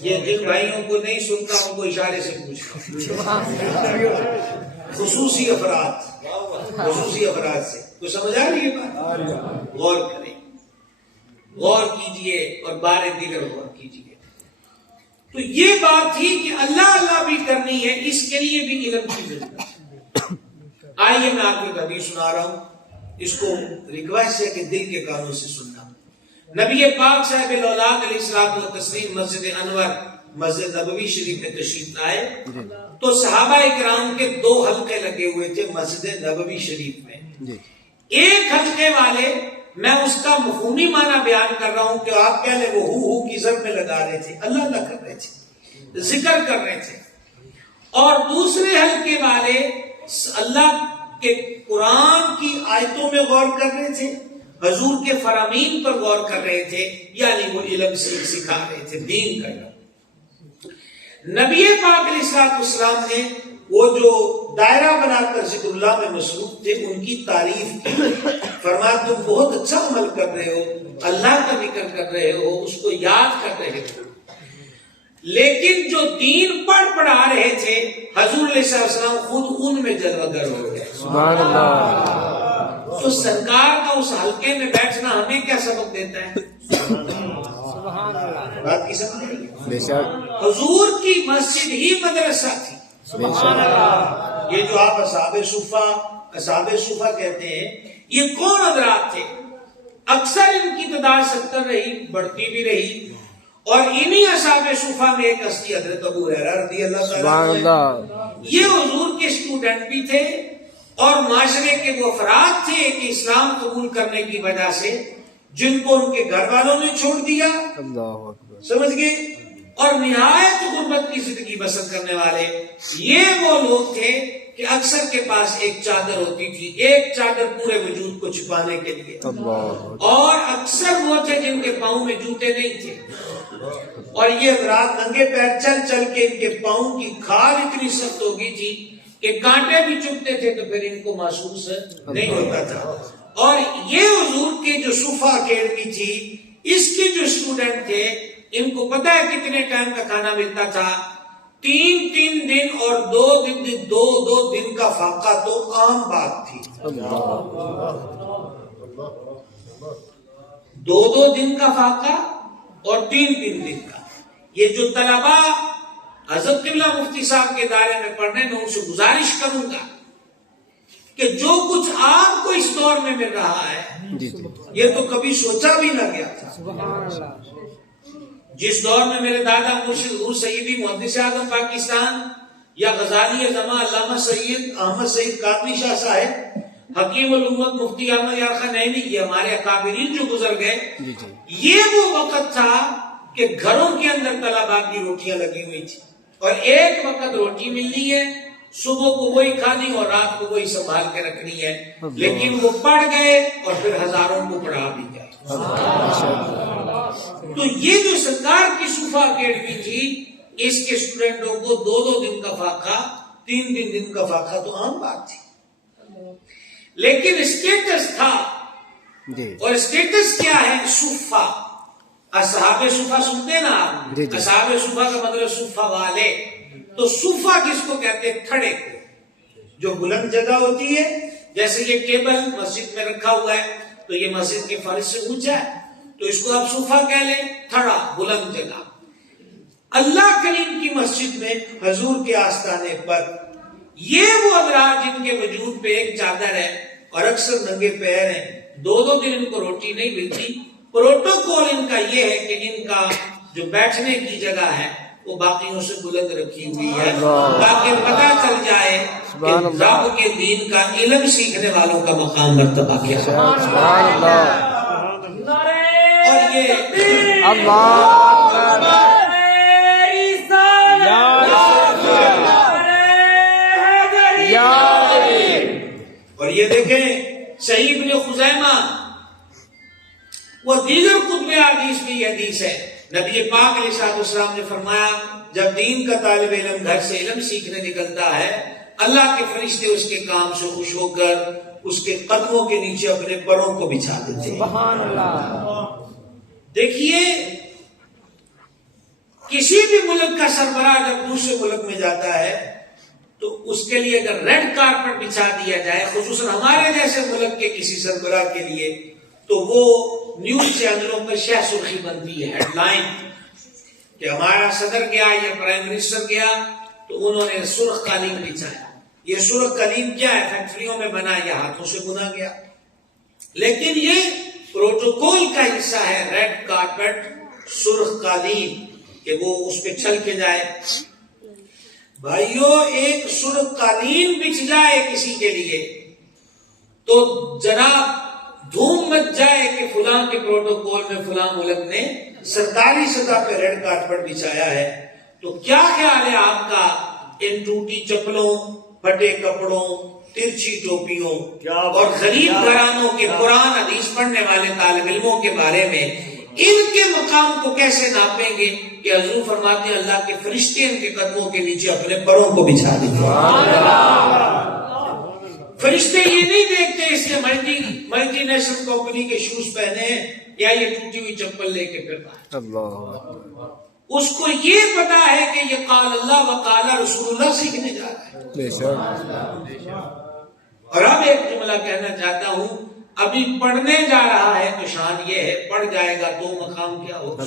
یہ جن بھائیوں کو نہیں سنتا ان کو اشارے سے پوچھتا خصوصی افراد سے. تو سمجھ آ رہی ہے بات؟ غور کریں, غور کیجئے اور بارے دیگر غور کیجئے. تو یہ بات تھی کہ اللہ بھی کرنی ہے, اس کے لیے بھی علم کی ضرورت ہے. آئیے میں آپ کو ایک حدیث سنا رہا ہوں, اس کو ریکویسٹ ہے کہ دل کے کانوں سے سننا. نبی پاک صاحب الاولاد علیہ الصلوۃ والتسلیم مسجد انور مسجد نبوی شریف میں تشریف لائے تو صحابہ کرام کے 2 حلقے لگے ہوئے تھے مسجد نبوی شریف میں. ایک حلقے والے, میں اس کا مفہومی معنی بیان کر رہا ہوں کہ آپ پہلے وہ ہو کی ضرب میں لگا رہے تھے, اللہ کر رہے تھے, ذکر کر رہے تھے. اور دوسرے حلقے والے اللہ کے قرآن کی آیتوں میں غور کر رہے تھے, حضور کے فرامین پر غور کر رہے تھے, یعنی وہ علم سکھا رہے تھے, دین کا علم. نبی پاک علیہ السلام نے وہ جو دائرہ بنا کر ذکر اللہ میں مصروف تھے ان کی تعریف کی. فرمایا تم بہت اچھا عمل کر رہے ہو, اللہ کا ذکر کر رہے ہو, اس کو یاد کر رہے ہو, لیکن جو دین پڑھا رہے تھے حضور علیہ السلام خود ان میں جلوہ گر ہو گئے. سبحان اللہ. تو سرکار کا اس حلقے میں بیٹھنا ہمیں کیا سبق دیتا ہے؟ سبحان اللہ. بات کی سمجھ رہی ہے؟ حضور کی مسجد ہی مدرسہ تھی. سبحان اللہ. یہ جو آپ اصحاب صفہ کہتے ہیں, یہ کون حضرات تھے؟ اکثر ان کی تعداد 70 رہی, بڑھتی بھی رہی, اور انہی اصحاب صفہ میں ایک ہستی حضرت ابو ہریرہ رضی اللہ تعالیٰ. یہ حضور کے اسٹوڈنٹ بھی تھے اور معاشرے کے وہ افراد تھے کہ اسلام قبول کرنے کی وجہ سے جن کو ان کے گھر والوں نے چھوڑ دیا, سمجھ گئے, اور نہایت غربت کی زندگی بسر کرنے والے. یہ وہ لوگ تھے کہ اکثر کے پاس ایک چادر ہوتی تھی, ایک چادر پورے وجود کو چھپانے کے لیے, اور اکثر وہ تھے جن کے پاؤں میں جوتے نہیں تھے. اور یہ حضرات ننگے پیر چل چل کے ان کے پاؤں کی کھال اتنی سخت ہو گئی تھی کہ کانٹے بھی چبھتے تھے تو پھر ان کو محسوس نہیں ہوتا تھا. اور یہ حضور کے جو صوفہ اکیڈمی تھی اس کے جو اسٹوڈنٹ تھے ان کو پتا ہے کتنے ٹائم کا کھانا ملتا تھا؟ 3 دن اور 2 دن کا فاقہ تو عام بات تھی. 2 دن کا فاقہ اور 3 دن کا. یہ جو طلبہ حضرت قبلہ مفتی صاحب کے دائرے میں پڑھنے میں ان سے گزارش کروں گا کہ جو کچھ آپ کو اس دور میں مل رہا ہے یہ تو کبھی سوچا بھی نہ گیا تھا. جس دور میں میرے دادا مرشد حضور سیدی محدث اعظم پاکستان یا غزالی زماں علامہ سید احمد سعید کاظمی شاہ صاحب، حکیم الامت مفتی احمد یار خان نعیمی، یہ ہمارے اکابرین جو گزر گئے، یہ وہ وقت تھا کہ گھروں کے اندر طلباء کی روٹیاں لگی ہوئی تھی اور ایک وقت روٹی ملنی ہے، صبح کو وہی کھانی اور رات کو وہی سنبھال کے رکھنی ہے. لیکن وہ پڑھ گئے اور پھر ہزاروں کو پڑھا بھی گئے. تو یہ جو سرکار کی صوفہ اکیڈمی تھی اس کے اسٹوڈنٹوں کو 2 دن کا فاقہ 3 دن کا فاقہ تو عام بات تھی. لیکن اسٹیٹس تھا، اور اسٹیٹس کیا ہے؟ صوفہ. اصحاب صوفہ سنتے نا آپ؟ اصحاب صوفہ کا مطلب صوفہ والے. تو صوفہ کس کو کہتے ہیں؟ تھڑے کو، جو بلند جگہ ہوتی ہے. جیسے یہ ٹیبل مسجد میں رکھا ہوا ہے تو یہ مسجد کے فرش سے اونچا ہے تو اس کو آپ صوفہ کہہ لیں، تھڑا، بلند جگہ. اللہ کریم کی مسجد میں حضور کے آستانے پر یہ وہ حضرات جن کے وجود پہ ایک چادر ہے اور اکثر ننگے پیر ہیں، 2 دن ان کو روٹی نہیں ملتی. پروٹوکول ان کا یہ ہے کہ ان کا جو بیٹھنے کی جگہ ہے وہ باقیوں سے بلند رکھی ہوئی ہے تاکہ پتہ چل جائے کہ رب کے دین کا علم سیکھنے والوں کا مقام مرتبہ کیا ہے. اور یہ اور یہ دیکھیں صحیح ابن خزیمہ وہ دیگر کتب حدیث میں یہ حدیث ہے، نبی پاک علیہ الصلوۃ والسلام نے فرمایا جب دین کا طالب علم گھر سے علم سیکھنے نکلتا ہے اللہ کے فرشتے اس کے کام سے خوش ہو کر اس کے قدموں کے نیچے اپنے پروں کو بچھا دیتے ہیں. سبحان اللہ. دیکھیے کسی بھی ملک کا سربراہ جب دوسرے ملک میں جاتا ہے تو اس کے لیے اگر ریڈ کارپٹ بچھا دیا جائے، خصوصاً ہمارے جیسے ملک کے کسی سربراہ کے لیے، تو وہ نیوز چینلوں پر شہ سرخی بنتی ہے، ہیڈ لائن کہ ہمارا صدر گیا یا پرائم منسٹر گیا تو انہوں نے سرخ قالین بچھایا. یہ سرخ قالین کیا ہے؟ فیکٹریوں میں بنا یا ہاتھوں سے بنا گیا. لیکن یہ پروٹوکول کا حصہ ہے، ریڈ کارپٹ، سرخ قالین، کہ وہ اس پہ چل کے جائے. بھائیو ایک سرخ قالین بچھ جائے کسی کے لیے تو جناب دھوم مچ جائے کہ فلاں کے پروٹوکول میں فلاں ملک نے سرکاری سطح پہ ریڈ کارپٹ بچھایا ہے. تو کیا خیال ہے آپ کا ان ٹوٹی چپلوں، پھٹے کپڑوں، ترچھی ٹوپیوں اور غریب گھرانوں کے قرآن حدیث پڑھنے والے طالب علموں کے بارے میں ان کے مقام کو کیسے ناپیں گے کہ حضور فرماتے ہیں اللہ کے فرشتے ان کے قدموں کے نیچے اپنے پروں کو بچھا دیں گے. فرشتے یہ نہیں دیکھتے اس نے ملٹی نیشنل کمپنی کے شوز پہنے ہیں یا یہ ٹوٹی ہوئی چپل لے کے پھرتا ہے. اس کو یہ پتا ہے کہ یہ قال اللہ و قال رسول اللہ سیکھنے جا رہا ہے. اور اب ایک جملہ کہنا چاہتا ہوں، ابھی پڑھنے جا رہا ہے تو شان یہ ہے پڑھ جائے گا تو مقام کیا ہوگا.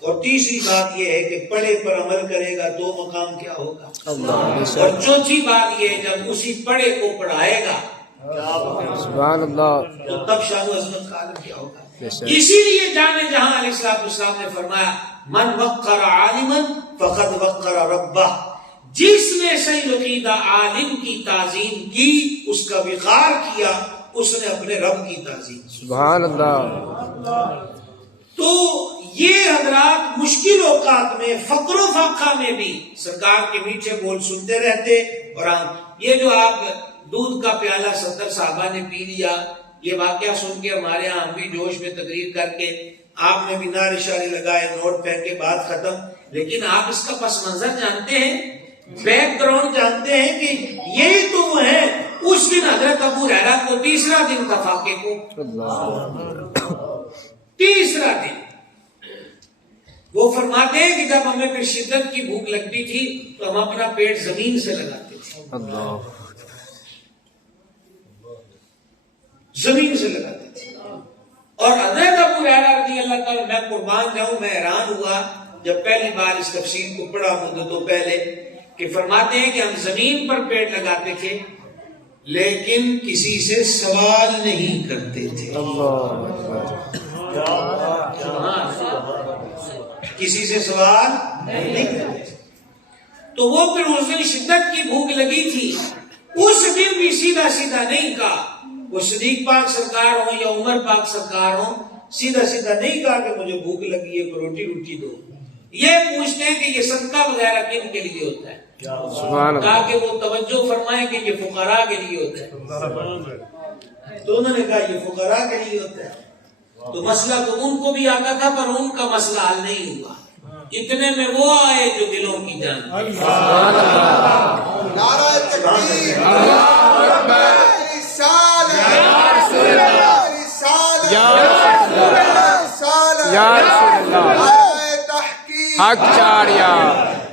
اور تیسری بات یہ ہے کہ پڑھے پر عمل کرے گا تو مقام کیا ہوگا. اور چوتھی بات یہ ہے جب اسی پڑھے کو پڑھائے گا سبحان اللہ تو تب شان و عظمت کا عالم کیا ہوگا. اسی لیے جانے جہاں علیہ السلام نے فرمایا من وقر عالما فقد وقر ربہ، جس نے صحیح عقیدہ عالم کی تعظیم کی، اس کا وقار کیا، اس نے اپنے رب کی تعظیم کی. سبحان اللہ. تو یہ حضرات مشکل اوقات میں فقر و فاقہ میں بھی سرکار کے میٹھے بول سنتے رہتے. اور یہ جو آپ دودھ کا پیالہ 70 صحابہ نے پی لیا، یہ واقعہ سن کے ہمارے ہاں ہم بھی جوش میں تقریر کر کے آپ نے بھی نعرے شعرے لگائے، نوٹ پھینکے، بات ختم. لیکن آپ اس کا پس منظر جانتے ہیں، بیک گراؤنڈ جانتے ہیں کہ یہی تو وہ ہے. اس دن حضرت ابو ہریرہ کو تیسرا دن تھا فاقے کو، تیسرا دن. وہ فرماتے ہیں کہ جب ہمیں پھر شدت کی بھوک لگتی تھی تو ہم اپنا پیٹ زمین سے لگاتے تھے، زمین سے لگاتے تھے. اور حضرت ابو ہریرہ رضی اللہ تعالیٰ، میں قربان جاؤں، میں حیران ہوا جب پہلی بار اس تفسیر کو پڑھا مدتوں پہلے، کہ فرماتے ہیں کہ ہم زمین پر پیڑ لگاتے تھے لیکن کسی سے سوال نہیں کرتے تھے. کسی سے سوال نہیں کرتے تھے. تو وہ پھر اس دن شدت کی بھوک لگی تھی، اس دن بھی سیدھا سیدھا نہیں کہا، وہ صدیق پاک سرکار ہوں یا عمر پاک سرکار ہوں، سیدھا سیدھا نہیں کہا کہ مجھے بھوک لگی ہے، کوئی روٹی دو. یہ پوچھتے ہیں کہ یہ صدقہ وغیرہ کن کے لیے ہوتا ہے، تاکہ وہ توجہ فرمائیں کہ یہ فقراء کے لیے ہوتا ہے. تو انہوں نے کہا یہ فقراء کے لیے ہوتا ہے. تو مسئلہ تو ان کو بھی آتا تھا پر ان کا مسئلہ حل نہیں ہوا. اتنے میں وہ آئے جو دلوں کی جان. نعرہ تکبیر، رسالت، حق چاریا،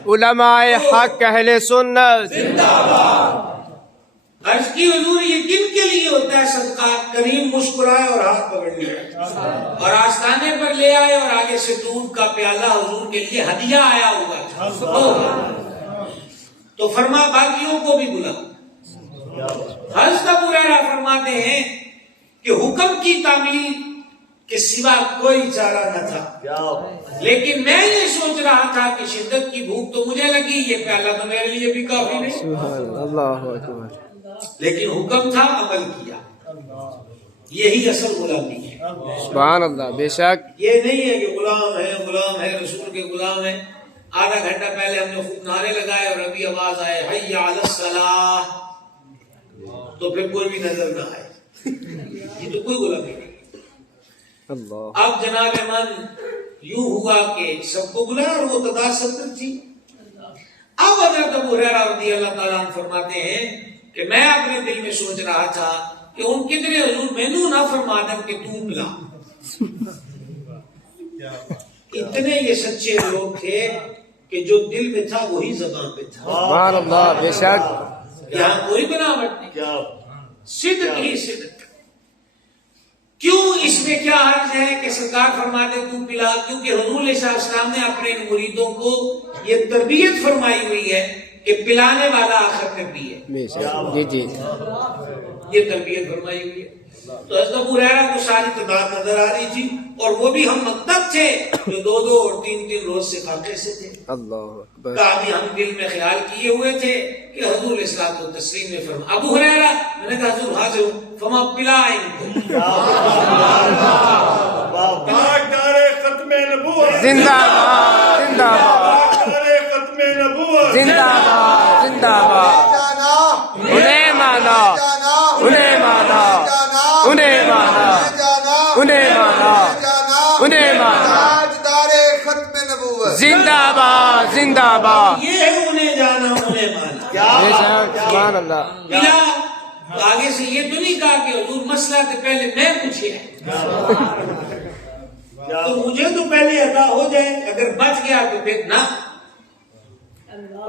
علماء حق اہل سنت عرض کی حضور یہ کن کے لیے ہوتا ہے صدقہ؟ کریم مسکرائے اور ہاتھ پکڑ لیا اور آستانے پر لے آئے اور آگے سے دودھ کا پیالہ حضور کے لیے ہدیہ آیا ہوا تھا. تو فرما باقیوں کو بھی بلا. حضرت ابو ہریرہ فرماتے ہیں کہ حکم کی تعمیل کے سوا کوئی چارہ نہ تھا، لیکن میں یہ سوچ رہا تھا کہ شدت کی بھوک تو مجھے لگی، یہ پیالہ تو میرے لیے بھی کافی نہیں. لیکن حکم تھا، عمل کیا. یہی اصل غلامی ہے. سبحان اللہ. بے شک یہ نہیں ہے کہ غلام ہے رسول کے غلام ہے. آدھا گھنٹہ پہلے ہم نے خوب نعرے لگائے اور ابھی آواز آئے حی علی الصلاۃ تو پھر کوئی بھی نظر نہ آئے. یہ تو کوئی غلامی نہیں. اب جناب من یوں ہوا کہ سب کو بلا اور وہ تعداد 70 تھی. اب حضرت ابو ہریرہ رضی اللہ تعالیٰ عنہ فرماتے ہیں کہ میں اپنے دل میں سوچ رہا تھا کہ ان کتنے حضور مینو نہ فرما دیں کہ تو پلا. اتنے یہ سچے لوگ تھے کہ جو دل میں تھا وہی زبان پہ تھا. سبحان اللہ. بے شک یہاں کوئی بناوٹ نہیں، صدق ہی صدق. کیوں اس میں کیا حرج ہے کہ سرکار فرماتے تو پلا؟ کیونکہ حضور علیہ السلام نے اپنے مریدوں کو یہ تربیت فرمائی ہوئی ہے کہ پلانے والا آخر میں پیے. جی یہ تربیت فرمائی ہوئی ہے. تو حضرت ابو ہریرہ کو ساری تعداد نظر آ رہی تھی اور وہ بھی ہم مکتب تھے جو 2 اور 3 روز سے فاقے سے تھے. اللہ اکبر. کافی ہم دل میں خیال کیے ہوئے تھے کہ حضور علیہ السلام کو تسلیم میں فرما. ابو ہریرہ، میں نے کہا حضور حاضر ہوں، فما پلا ان کو. زندہ باد، زندہ باد، زندہ باد، زندہ باد. انہیں مانا، انہیں مانا، انہیں مانا، انہیں مانا، انہیں مانا. زندہ باد، زندہ باد. یہ ہے انہیں جانا، انہیں مانا. بے شک. سبحان اللہ. پلا تو آگے سے یہ تو نہیں کہا کہ حضور مسئلہ سے پہلے میں پوچھے تو مجھے تو پہلے عطا ہو جائے، اگر بچ گیا تو پھر نہ.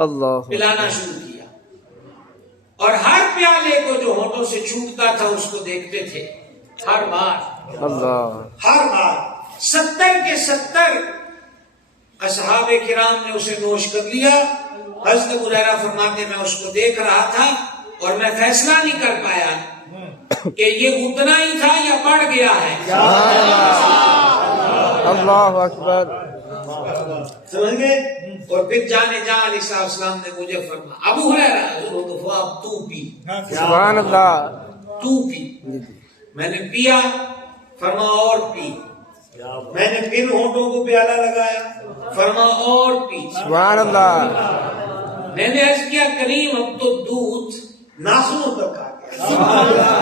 اللہ. پلانا شروع کیا اور ہر پیالے کو جو ہونٹوں سے چھوٹتا تھا اس کو دیکھتے تھے. ہر بار 70 کے 70 اصحاب کرام نے اسے نوش کر لیا. حضرت ابو ہریرہ فرماتے میں اس کو دیکھ رہا تھا اور میں فیصلہ نہیں کر پایا کہ یہ اتنا ہی تھا یا بڑھ گیا ہے. اللہ اکبر. سمجھ گئے؟ اور پھر جانے جہاں علیہ السلام نے مجھے فرمایا ابو ہریرہ تو پی. سبحان اللہ. تو پی. میں نے پیا، فرما اور پی. میں نے پھر ہونٹوں کو پیالہ لگایا، فرما اور پی. سبحان اللہ. میں نے عرض کیا کریم اب تو دودھ ناخنوں تک آ گیا.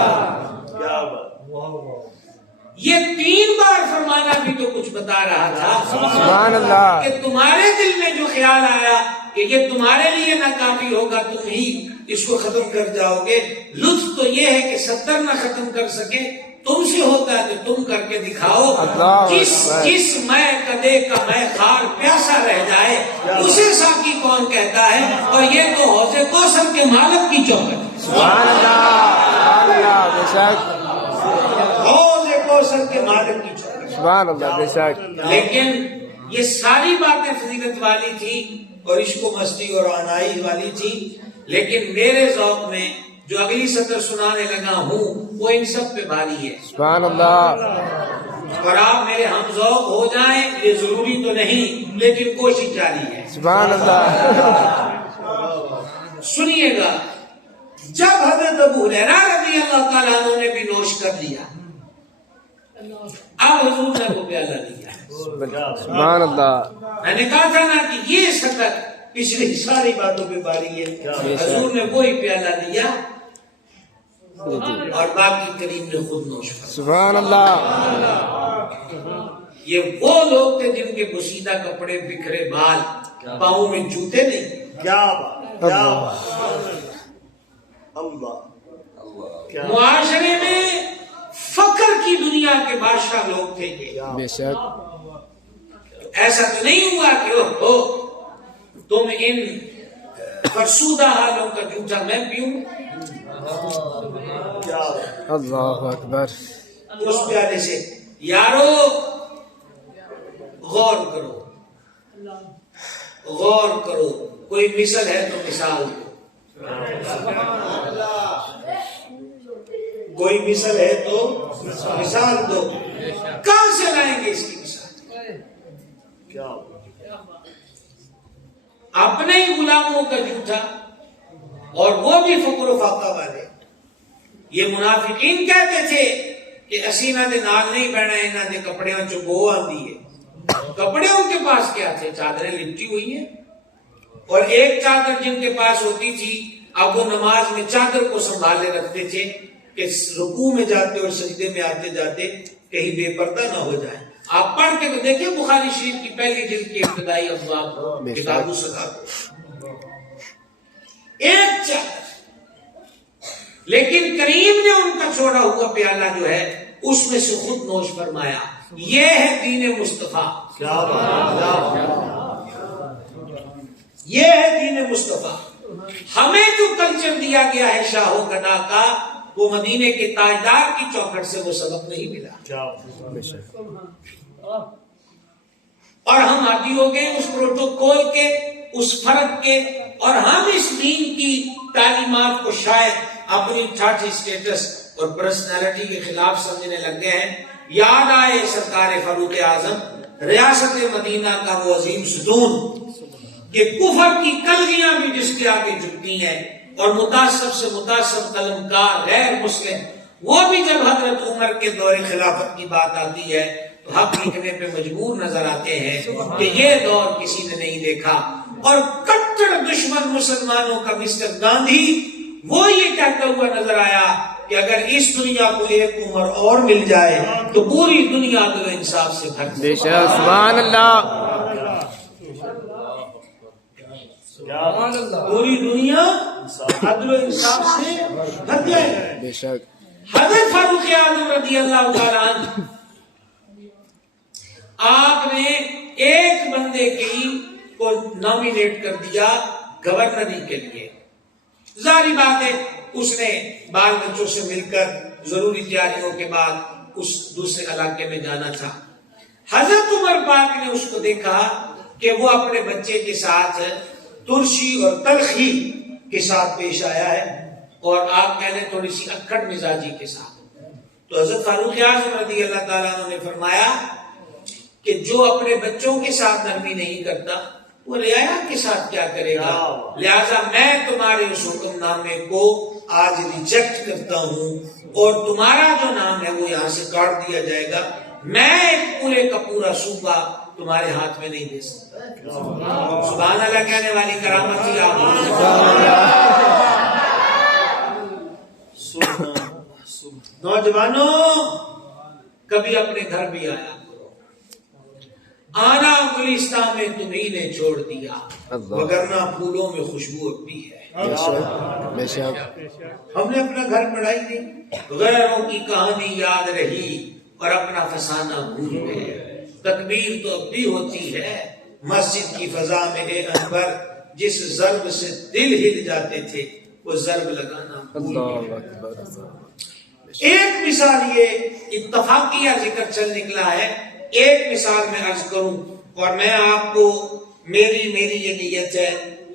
یہ 3 بار فرمانا بھی تو کچھ بتا رہا تھا سبحان اللہ کہ تمہارے دل میں جو خیال آیا کہ یہ تمہارے لیے نہ کافی ہوگا، تم ہی اس کو ختم کر جاؤ گے، لطف تو یہ ہے کہ 70 نہ ختم کر سکے، تم سے ہوتا ہے تو تم کر کے دکھاؤ۔ جس میں کدے کا میں خار پیاسا رہ جائے اسے ساقی کون کہتا ہے، اور یہ تو حوض کوثر کے مالک کی چوکٹ ہے۔ سبحان اللہ بے شک، حوض کوثر کے مالک کی چوکٹ۔ سبحان اللہ بے شک۔ لیکن یہ ساری باتیں فضیلت والی تھی اور عشق و مستی اور آنائی والی تھی، لیکن میرے ذوق میں جو اگلی سطر سنانے لگا ہوں وہ ان سب پہ بھاری ہے۔ سبحان اللہ، اور آپ میرے ہم ذوق ہو جائیں یہ ضروری تو نہیں، لیکن کوشش جاری ہے۔ سبحان اللہ۔ سنیے گا، جب حضرت ابو ہریرہ رضی اللہ تعالیٰ عنہ نے بھی نوش کر لیا، اب حضور نے وہ پیالہ لیا۔ سبحان اللہ، میں نے کہا تھا نا کہ یہ سطر پچھلی ساری باتوں پہ باری ہے، حضور نے وہی پیالہ لیا اور باقی کریم نے خود نوش کر۔ سبحان اللہ۔ یہ وہ لوگ تھے جن کے بسیدہ کپڑے، بکھرے بال، پاؤں میں جوتے نہیں۔ کیا بات، کیا بات، اللہ، معاشرے میں فقر کی دنیا کے بادشاہ لوگ تھے یہ۔ بے شک، ایسا تو نہیں ہوا کہ تم ان فرسودہ حالوں کا جوتا میں پیوں۔ اللہ اکبر۔ اس پیالے سے یارو غور کرو، غور کرو، کوئی مثل ہے تو مثال دو، کوئی مثل ہے تو مثال دو۔ کہاں سے لائیں گے اس کی مثال؟ اپنے ہی غلاموں کا جھوٹا، اور وہ بھی فقر و فاقہ والے۔ یہ منافقین کہتے تھے کہ اسی نہ دے نال نہیں بہنا، انہاں دے کپڑیاں چو بو آندی ہے۔ کپڑے ان کے پاس کیا تھے؟ چادریں لپٹی ہوئی ہیں، اور ایک چادر جن کے پاس ہوتی تھی اب وہ نماز میں چادر کو سنبھالے رکھتے تھے کہ رکوع میں جاتے اور سجدے میں آتے جاتے کہیں بے پردہ نہ ہو جائے۔ آپ پڑھ کے تو دیکھیں بخاری شریف کی پہلی جلد کی ابتدائی ابواب کتاب الصلاۃ، ایک چادر، لیکن کریم نے ان کا چھوڑا ہوا پیالہ جو ہے اس میں سے خود نوش فرمایا۔ یہ ہے دین مصطفیٰ، یہ ہے دین مصطفیٰ۔ ہمیں جو کلچر دیا گیا ہے شاہو گدا کا، وہ مدینے کے تاجدار کی چوکھٹ سے وہ سبق نہیں ملا، اور ہم عادی ہو گئے اس پروٹوکول کے، اس فرق کے، اور ہم اس دین کی تعلیمات کو شاید اپنی ٹھاٹھی سٹیٹس اور پرسنالٹی کے خلاف سمجھنے لگ گئے ہیں۔ یاد آئے سرکار فاروق اعظم، ریاست مدینہ کا وہ عظیم ستون کہ کفر کی کلگیاں بھی جس کے آگے جھکتی ہیں، اور متعصب سے متعصب قلمکار غیر مسلم وہ بھی جب حضرت عمر کے دور خلافت کی بات آتی ہے تو حق لکھنے پہ مجبور نظر آتے ہیں کہ یہ دور کسی نے نہیں دیکھا۔ اور کٹڑ دشمن مسلمانوں کا مسٹر گاندھی وہ یہ کہتا ہوا نظر آیا کہ اگر اس دنیا کو ایک عمر اور مل جائے تو پوری دنیا عدل و انصاف سے بھر جائے۔ سبحان اللہ، پوری دنیا عدل و انصاف سے بھر جائے۔ بے شک، حضرت فاروق اعظم رضی اللہ تعالیٰ عنہ، آپ نے ایک بندے کو نامینیٹ کر دیا گورنری کے لیے۔ ظاہری بات ہے اس نے بال بچوں سے مل کر ضروری تیاریوں کے بعد اس دوسرے علاقے میں جانا تھا۔ حضرت عمر پاک نے اس کو دیکھا کہ وہ اپنے بچے کے ساتھ ترشی اور تلخی کے ساتھ پیش آیا ہے، اور آپ کہہ لیں تھوڑی سی اکڑ مزاجی کے ساتھ۔ تو حضرت فاروق اعظم رضی اللہ تعالیٰ عنہ نے فرمایا کہ جو اپنے بچوں کے ساتھ نرمی نہیں کرتا وہ رعایا کے ساتھ کیا کرے گا، لہذا میں تمہارے اس حکم نامے کو آج ریجیکٹ کرتا ہوں اور تمہارا جو نام ہے وہ یہاں سے کاٹ دیا جائے گا۔ میں ایک پورے کا پورا صوبہ تمہارے ہاتھ میں نہیں دے سکتا۔ سبحان اللہ کہنے والی کرامت تھی آپ۔ نوجوانوں، کبھی اپنے گھر بھی آیا کرو. آنا گلستان میں تمہیں نے چھوڑ دیا وگرنہ پھولوں میں خوشبو اپنی ہے. ہم نے اپنا گھر بڑھائی نہیں, غیروں کی کہانی یاد رہی اور اپنا فسانہ بھول گئے. تکبیر تو اب بھی ہوتی ہے مسجد کی فضا میں اے انور, جس ضرب سے دل ہل جاتے تھے وہ ضرب لگانا بھول گئے. ایک مثال یہ اتفاقیہ ذکر چل نکلا ہے, ایک مثال میں عرض کروں اور میں آپ کو میری یہ نیت ہے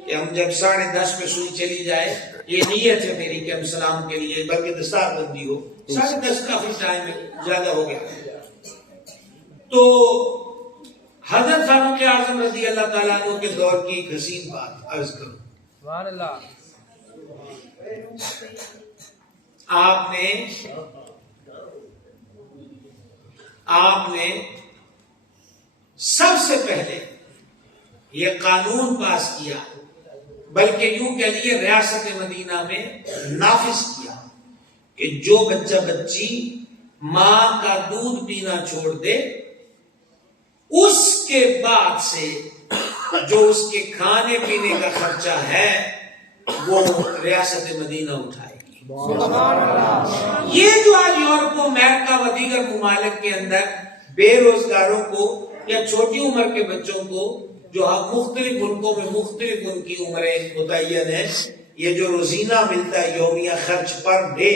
کہ ہم جب 10:30 پہ سوئی چلی جائے, یہ نیت ہے میری کہ ہم سلام کے لیے بلکہ دستار بندی ہو. 10:30 کافی ٹائم ہے, زیادہ ہو گیا. تو حضرت فاروق اعظم رضی اللہ تعالیٰ عنہ کے دور کی ایک حسین بات عرض کروں. آپ نے سب سے پہلے یہ قانون پاس کیا, بلکہ یوں کہہ لیے ریاست مدینہ میں نافذ کیا کہ جو بچہ بچی ماں کا دودھ پینا چھوڑ دے, اس کے بعد سے جو اس کے کھانے پینے کا خرچہ ہے وہ ریاست مدینہ اٹھائے گی. یہ جو آج یورپ, امریکہ و دیگر ممالک کے اندر بے روزگاروں کو یا چھوٹی عمر کے بچوں کو جو مختلف ملکوں میں مختلف ان کی عمریں متعین ہیں, یہ جو روزینہ ملتا ہے یومیہ خرچ پر ڈے,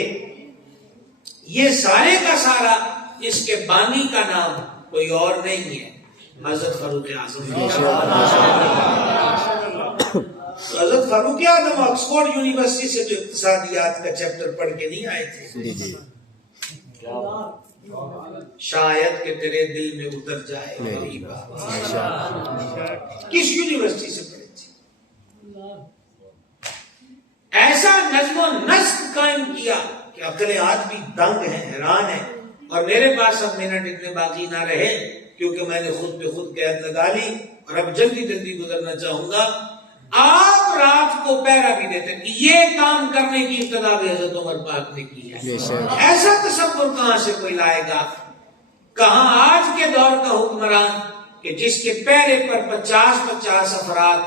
یہ سارے کا سارا اس کے بانی کا نام کوئی اور نہیں ہے, حضرت فاروق اعظم. حضرت فاروق اعظم آکسفورڈ یونیورسٹی سے جو اقتصادیات کا چیپٹر پڑھ کے نہیں آئے تھے, شاید کہ تیرے دل میں اتر جائے میری بات. کس یونیورسٹی سے پڑھے تھے؟ ایسا نظم و نسق قائم کیا کہ عقلیں آج بھی دنگ ہیں, حیران ہیں. اور میرے پاس اب منٹ اتنے باقی نہ رہے کیونکہ میں نے خود پہ خود قید لگا لی اور اب جلدی گزرنا چاہوں گا. آپ رات کو پہرا بھی دیتے کہ یہ کام کرنے کی ابتدا بھی حضرت عمر پاک نے کی ہے. ایسا تصور کہاں سے کوئی لائے گا؟ کہاں آج کے دور کا حکمران کہ جس کے پہرے پر 50 افراد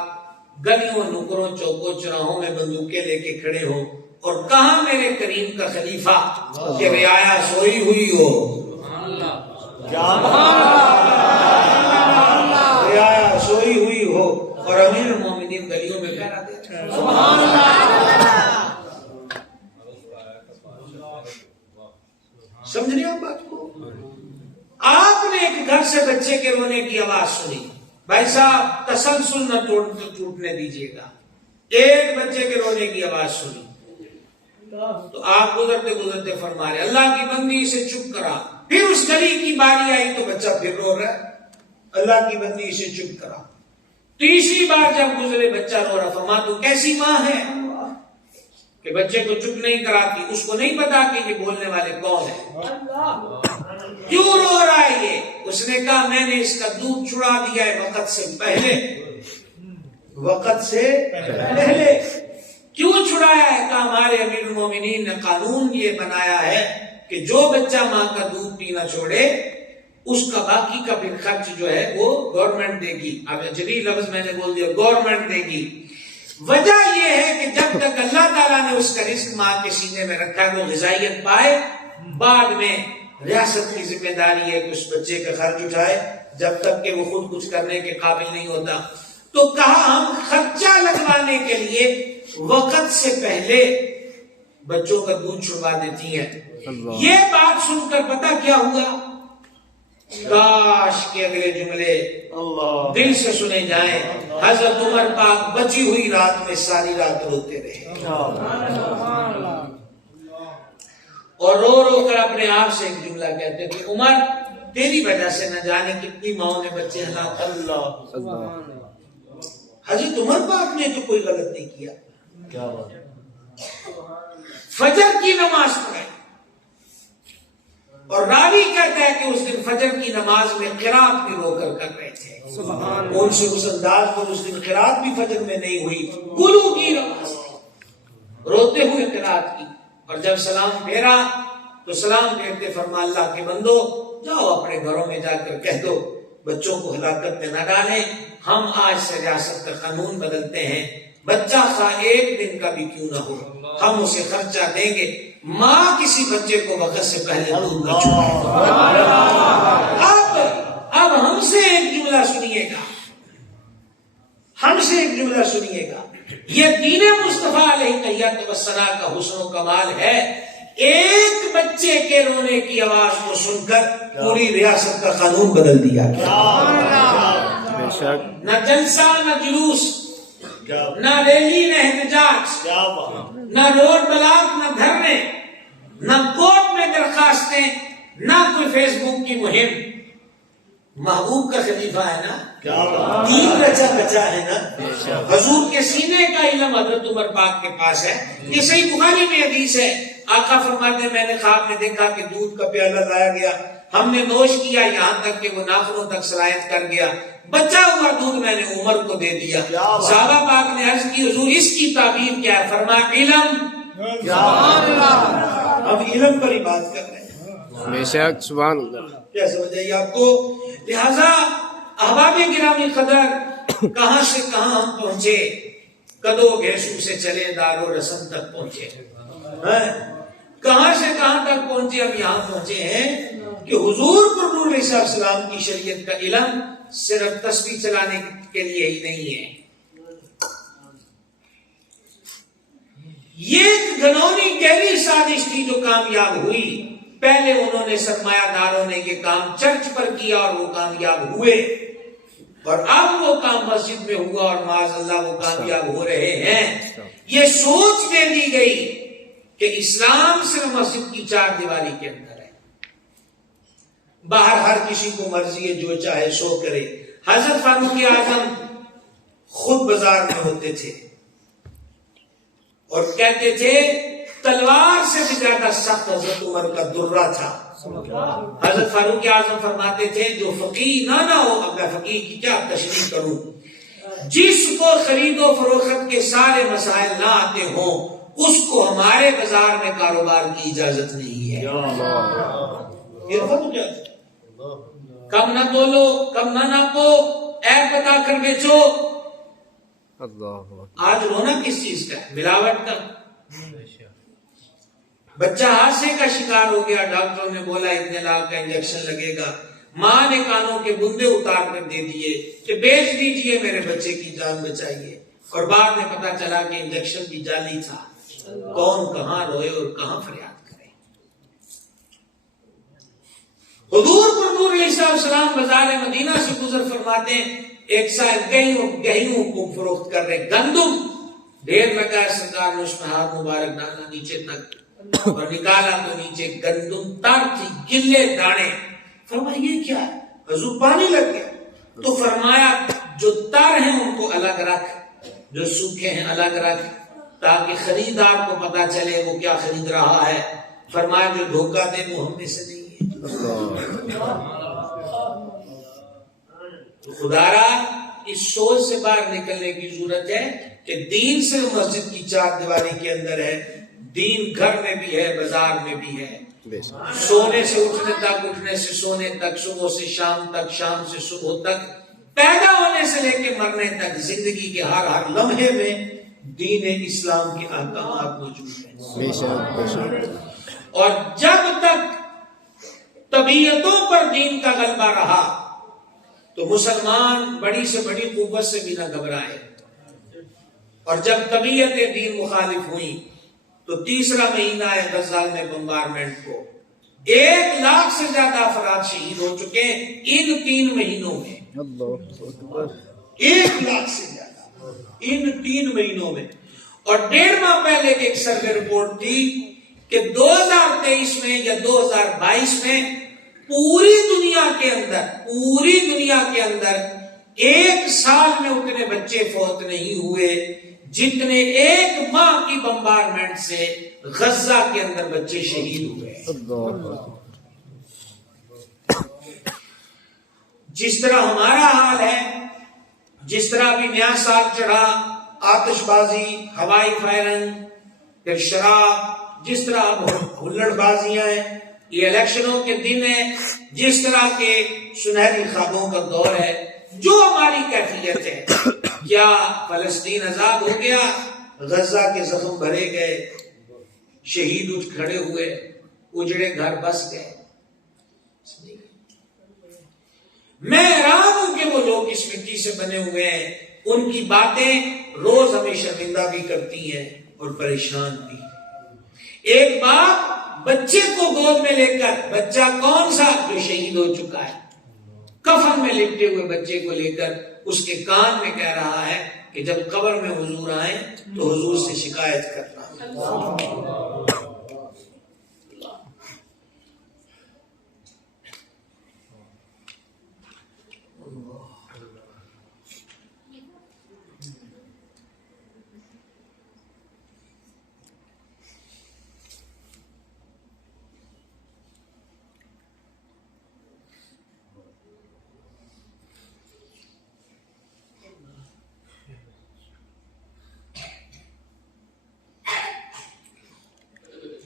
گلیوں, نکروں, چوکوں, چراہوں میں بندوقیں لے کے کھڑے ہوں, اور کہاں میرے کریم کا خلیفہ کہ رعایا سوئی ہوئی ہو, رعایا سوئی ہوئی ہو اور امیر المومنین گلیوں میں پہرا دیتے ہیں. سمجھ رہے آپ بات کو؟ آپ نے ایک گھر سے بچے کے رونے کی آواز سنی, بھائی صاحب تسلسل نہ ٹوٹنے دیجیے گا, ایک بچے کے رونے کی آواز سنی تو آپ گزرتے فرما رہے اللہ کی بندی سے چپ کرا. پھر اس گلی کی باری آئی تو بچہ پھر رو رہا ہے, اللہ کی بندی سے چپ کرا. تیسری بار جب گزرے بچہ رو رہا, فرما تو کیسی ماں ہے کہ بچے کو چپ نہیں کراتی, اس کو نہیں پتا کہ یہ بولنے والے کون ہیں, کیوں رو رہا ہے یہ؟ اس نے کہا میں نے اس کا دودھ چھڑا دیا ہے وقت سے پہلے. وقت سے پہلے کیوں چھڑایا ہے؟ کہ ہمارے امیر المومنین نے قانون یہ بنایا ہے کہ جو بچہ ماں کا دودھ پینا چھوڑے اس کا باقی کا پھر خرچ جو ہے وہ گورنمنٹ دے گی. اب جبھی لفظ میں نے بول دیا, گورنمنٹ دے گی. وجہ یہ ہے کہ جب تک اللہ تعالیٰ نے اس کا رزق ماں کے سینے میں رکھا ہے وہ غذائیت پائے, بعد میں ریاست کی ذمہ داری ہے کہ اس بچے کا خرچ اٹھائے جب تک کہ وہ خود کچھ کرنے کے قابل نہیں ہوتا. تو کہا ہم خرچہ لگوانے کے لیے وقت سے پہلے بچوں کا دودھ چھڑوا دیتی ہیں. یہ بات سن کر پتہ کیا ہوا؟ کاش کے اگلے جملے دل سے سنے جائیں. حضرت عمر پاک بچی ہوئی رات میں ساری رات روتے رہے اور رو کر اپنے آپ سے ایک جملہ کہتے کہ عمر تیری وجہ سے نہ جانے کتنی ماؤں نے بچے ہلاک. حضرت عمر پاک نے تو کوئی غلط نہیں کیا, فجر کی نماز پڑھائی اور راوی کہتا ہے کہ اس دن فجر کی نماز میں قرات بھی رو کر رہے تھے. ان سے اس انداز پر اس دن قرات بھی فجر میں نہیں ہوئی, گلو کی نماز روتے ہوئے قرات کی. اور جب سلام پھیرا تو سلام پھیرتے فرما اللہ کے بندو جاؤ اپنے گھروں میں جا کر کہہ دو بچوں کو ہلاکت میں نہ ڈالیں، ہم آج سے ریاست کا قانون بدلتے ہیں، بچہ خواہ ایک دن کا بھی کیوں نہ ہو ہم اسے خرچہ دیں گے، ماں کسی بچے کو وقت سے پہلے دودھ نہ چڑھائے۔ اب ہم سے ایک جملہ سنیے گا، ہم سے ایک جملہ سنیے گا، یہ دین مصطفیٰ علیہ السلام کا حسن و کمال ہے، ایک بچے کے رونے کی آواز کو سن کر پوری ریاست کا قانون بدل دیا گیا۔ نہ جلسہ نہ جلوس، نہ ریلی نہ احتجاج، نہ روڈ بلاک نہ دھرنے، نہ کورٹ میں درخواستیں، نہ کوئی فیس بک کی مہم۔ محبوب کا خلیفہ ہے نا، دین رچا بچا ہے نا، حضور کے سینے کا علم حضرت عمر پاک کے پاس ہے۔ یہ صحیح بخاری میں حدیث ہے، آقا فرماتے ہیں میں نے خواب میں دیکھا کہ دودھ کا پیالہ لایا گیا، ہم نے نوش کیا یہاں تک کہ وہ ناخنوں تک سرایت کر گیا، بچا ہوا دودھ میں نے عمر کو دے دیا۔ صحابہ پاک نے عرض کی حضور اس کی تعبیر کیا ہے؟ فرمایا علم۔ ہم علم پر ہی بات کر رہے ہیں، بے شک، سبحان اللہ۔ کیا سمجھ آئی آپ کو؟ لہذا احباب گرامی قدر، کہاں سے کہاں ہم پہنچے، کدو گھیسو سے چلے دارو رسم تک پہنچے، کہاں سے کہاں تک پہنچے، اب یہاں پہنچے ہیں کہ حضور پر نور علیہ السلام کی شریعت کا علم صرف تسبیح چلانے کے لیے ہی نہیں ہے، یہ ایک گھنونی گہری سازش تھی جو کامیاب ہوئی۔ پہلے انہوں نے سرمایہ داروں نے یہ کام چرچ پر کیا اور وہ کامیاب ہوئے، اور اب وہ کام مسجد میں ہوا اور معاذ اللہ وہ کامیاب ہو رہے ہیں۔ یہ سوچ دے دی گئی کہ اسلام صرف مسجد کی چار دیواری کے اندر ہے، باہر ہر کسی کو مرضی ہے جو چاہے سو کرے۔ حضرت فاروق اعظم خود بازار میں ہوتے تھے اور کہتے تھے تلوار سے بھی زیادہ سخت حضرت عمر کا درہ تھا۔ حضرت فاروق اعظم فرماتے تھے جو فقیہ نہ ہو، اب میں فقیہ کی کیا تشریح کروں، جس کو خرید و فروخت کے سارے مسائل نہ آتے ہوں اس کو ہمارے بازار میں کاروبار کی اجازت نہیں ہے۔ کم نہ تولو، کم نہ ناپو، ایپ بتا کر بیچو۔ آج رونا کس چیز کا ہے؟ ملاوٹ کا۔ بچہ حادثے کا شکار ہو گیا، ڈاکٹروں نے بولا اتنے لاکھ کا انجیکشن لگے گا، ماں نے کانوں کے بندے اتار کر دے دیے کہ بیچ دیجئے میرے بچے کی جان بچائیے، اور بعد میں پتا چلا کہ انجیکشن بھی جعلی تھا۔ کون کہاں روئے اور کہاں فریاد کرے۔ حضور پر نور علیہ السلام بازار مدینہ سے گزر فرماتے ہیں، ایک صاحب گہیوں کو فروخت کر رہے، گندم ڈھیر لگا ہے، سرکار نے اس میں ہاتھ مبارک ڈالا نیچے تک اور نکالا تو نیچے گندم تر تھی، گلے دانے۔ فرمایا یہ کیا ہے؟ حضور پانی لگ گیا تو فرمایا جو تر ہیں ان کو الگ رکھ، جو سوکھے ہیں الگ رکھ، تاکہ خریدار کو پتا چلے وہ کیا خرید رہا ہے۔ فرمایا جو دھوکہ دے وہ ہم میں سے نہیں ہے۔ خدا را اس سوچ سے باہر نکلنے کی ضرورت ہے کہ دین صرف مسجد کی چار دیواری کے اندر ہے، دین گھر میں بھی ہے، بازار میں بھی ہے۔ سونے سے اٹھنے تک، اٹھنے سے سونے تک، صبح سے شام تک، شام سے صبح تک، پیدا ہونے سے لے کے مرنے تک، زندگی کے ہر لمحے میں دین اسلام کے احکامات موجود ہیں۔ اور جب تک طبیعتوں پر دین کا غلبہ رہا تو مسلمان بڑی سے بڑی قوت سے بھی نہ گھبرائے، اور جب طبیعت دین مخالف ہوئی تو تیسرا مہینہ ہے غزہ میں بمبارمنٹ کو 1 لاکھ سے زیادہ افراد شہید ہو چکے ہیں ان 3 مہینوں میں۔ 1 لاکھ سے زیادہ ان 3 مہینوں میں۔ اور 1.5 ماہ پہلے ایک سروے رپورٹ تھی کہ 2023 میں یا 2022 میں پوری دنیا کے اندر 1 سال میں اتنے بچے فوت نہیں ہوئے جتنے 1 ماہ کی بمبارمنٹ سے غزہ کے اندر بچے شہید ہوئے۔ جس طرح ہمارا حال ہے، جس طرح ابھی نیا سال چڑھا، آتش بازی، ہوائی فائرنگ، پھر شراب، جس طرح اب ہلڑ بازیاں ہیں، یہ الیکشنوں کے دن ہے، جس طرح کے سنہری خوابوں کا دور ہے، جو ہماری کیفیت ہے، کیا فلسطین آزاد ہو گیا؟ غزہ کے زخم بھرے گئے، شہید اٹھ کھڑے ہوئے، اجڑے گھر بس گئے۔ میں حیران ہوں کہ وہ لوگ اس مٹی سے بنے ہوئے ہیں، ان کی باتیں روز ہمیں شرمندہ بھی کرتی ہیں اور پریشان بھی۔ ایک باپ بچے کو گود میں لے کر، بچہ کون سا؟ جو شہید ہو چکا ہے، کفن میں لپٹے ہوئے بچے کو لے کر اس کے کان میں کہہ رہا ہے کہ جب قبر میں حضور آئیں تو حضور سے شکایت کرنا۔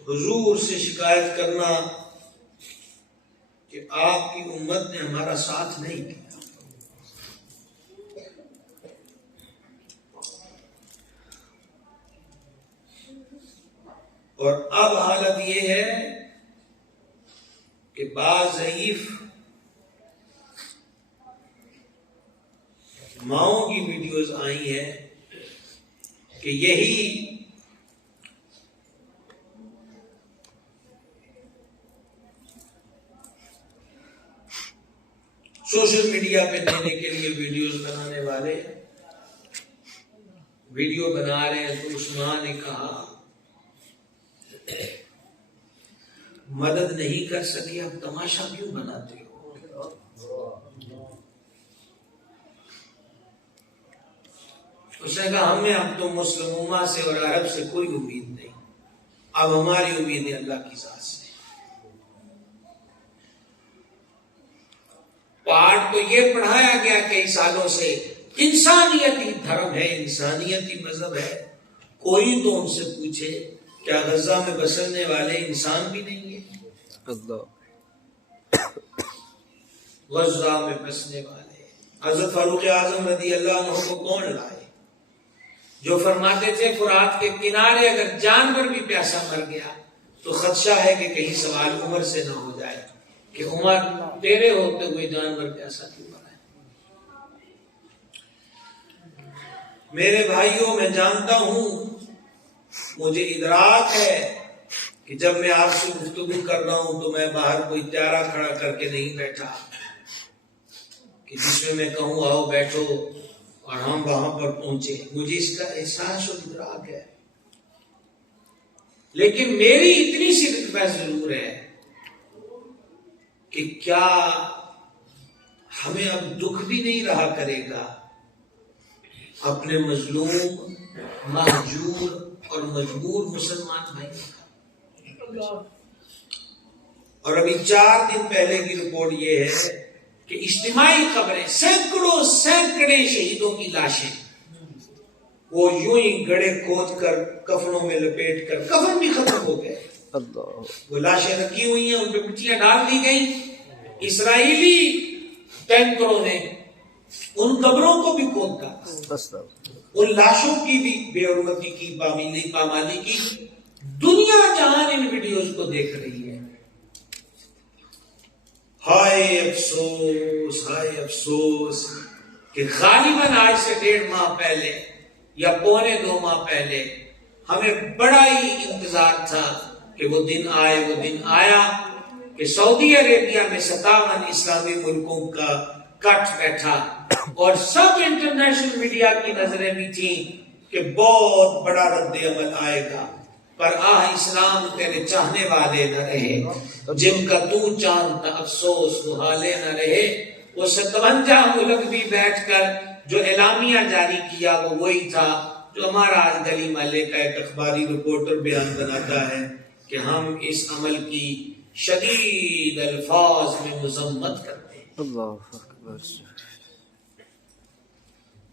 حضور سے شکایت کرنا کہ آپ کی امت نے ہمارا ساتھ نہیں دیا۔ اور اب حالت یہ ہے کہ بعض ضعیف ماؤں کی ویڈیوز آئی ہیں کہ یہی سوشل میڈیا پہ دینے کے لیے ویڈیوز بنانے والے ویڈیو بنا رہے ہیں تو عثمان نے کہا مدد نہیں کر سکی، اب تماشا کیوں بناتے ہو؟ اس نے کہا ہمیں اب تو مسلم امہ سے اور عرب سے کوئی امید نہیں، اب ہماری امید ہے اللہ کی ذات سے۔ پاٹ تو یہ پڑھایا گیا کئی سالوں سے انسانیتی دھرم ہے، انسانیتی مذہب ہے، کوئی تو ان سے پوچھے کیا غزہ میں بسنے والے انسان بھی نہیں ہیں؟ غزہ میں بسنے والے حضرت فاروق اعظم رضی اللہ عنہ کو کون لائے، جو فرماتے تھے فرات کے کنارے اگر جانور بھی پیاسا مر گیا تو خدشہ ہے کہ کہیں سوال عمر سے نہ ہو جائے کہ عمر تیرے ہوتے ہوئے جانور پیاسا کیوں مرا ہے۔ میرے بھائیوں، میں جانتا ہوں، مجھے ادراک ہے کہ جب میں آپ سے گفتگو کر رہا ہوں تو میں باہر کوئی تیارہ کھڑا کر کے نہیں بیٹھا کہ جس میں کہوں آؤ بیٹھو اور ہم وہاں پر پہنچے، مجھے اس کا احساس اور ادراک ہے، لیکن میری اتنی سی ریکویسٹ ضرور ہے کہ کیا ہمیں اب دکھ بھی نہیں رہا کرے گا اپنے مظلوم، مہجور اور مجبور مسلمان بھائی؟ اور ابھی 4 دن پہلے کی رپورٹ یہ ہے کہ اجتماعی قبریں، سینکڑے شہیدوں کی لاشیں وہ یوں ہی گڑھے کھود کر کفنوں میں لپیٹ کر، کفن بھی ختم ہو گئے، وہ لاشیں رکھی ہوئی ہیں، ان پہ مٹیاں ڈال دی گئی۔ اسرائیلی ٹینکروں نے ان قبروں کو بھی کھود ڈالا، ان لاشوں کی بھی بے حرمتی کی، پامالی کی۔ دنیا جہان ان ویڈیوز کو دیکھ رہی ہے۔ ہائے افسوس، ہائے افسوس کہ غالباً آج سے 1.5 ماہ پہلے یا 1.25 ماہ پہلے ہمیں بڑا ہی انتظار تھا کہ وہ دن آئے، وہ دن آیا کہ سعودی عربیہ میں 57 اسلامی ملکوں کا کٹ بیٹھا اور سب انٹرنیشنل میڈیا کی نظریں بھی تھیں کہ بہت بڑا رد عمل آئے گا، پر آہ اسلام تیرے چاہنے والے نہ رہے، جن کا تو چاہتا افسوس محالے نہ رہے۔ وہ 57 ملک بھی بیٹھ کر جو اعلامیہ جاری کیا وہ وہی تھا جو ہمارا آج گلی محلے کا ایک اخباری رپورٹر بیان بناتا ہے کہ ہم اس عمل کی شدید الفاظ میں مذمت کرتے ہیں اللہ اکبر،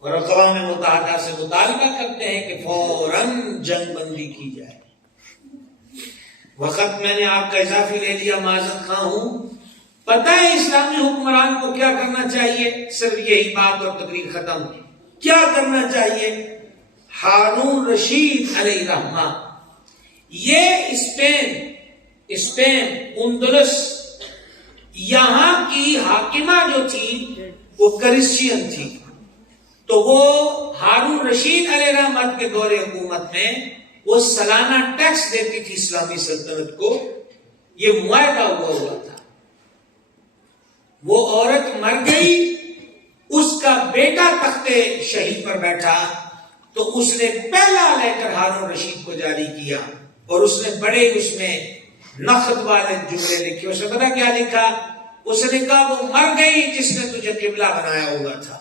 اور اقوام متحدہ سے مطالبہ کرتے ہیں کہ فوراً جنگ بندی کی جائے۔ وقت میں نے آپ کا اضافی لے لیا، معذرت خواہ ہوں. پتہ ہے اسلامی حکمران کو کیا کرنا چاہیے؟ صرف یہی بات اور تقریر ختم. کیا کرنا چاہیے؟ ہارون رشید علیہ رحمہ، یہ اسپین اندلس یہاں کی حاکمہ جو تھی وہ کرسچین تھی، تو وہ ہارون رشید علیہ رحمت کے دور حکومت میں وہ سالانہ ٹیکس دیتی تھی اسلامی سلطنت کو. یہ معاہدہ ہوا تھا. وہ عورت مر گئی، اس کا بیٹا تخت شہید پر بیٹھا، تو اس نے پہلا لیٹر ہارون رشید کو جاری کیا اور اس نے بڑے اس میں نقد والے جملے لکھے. اس نے پتا کیا لکھا؟ اس نے کہا وہ مر گئی جس نے تجھے قبلہ بنایا ہوا تھا.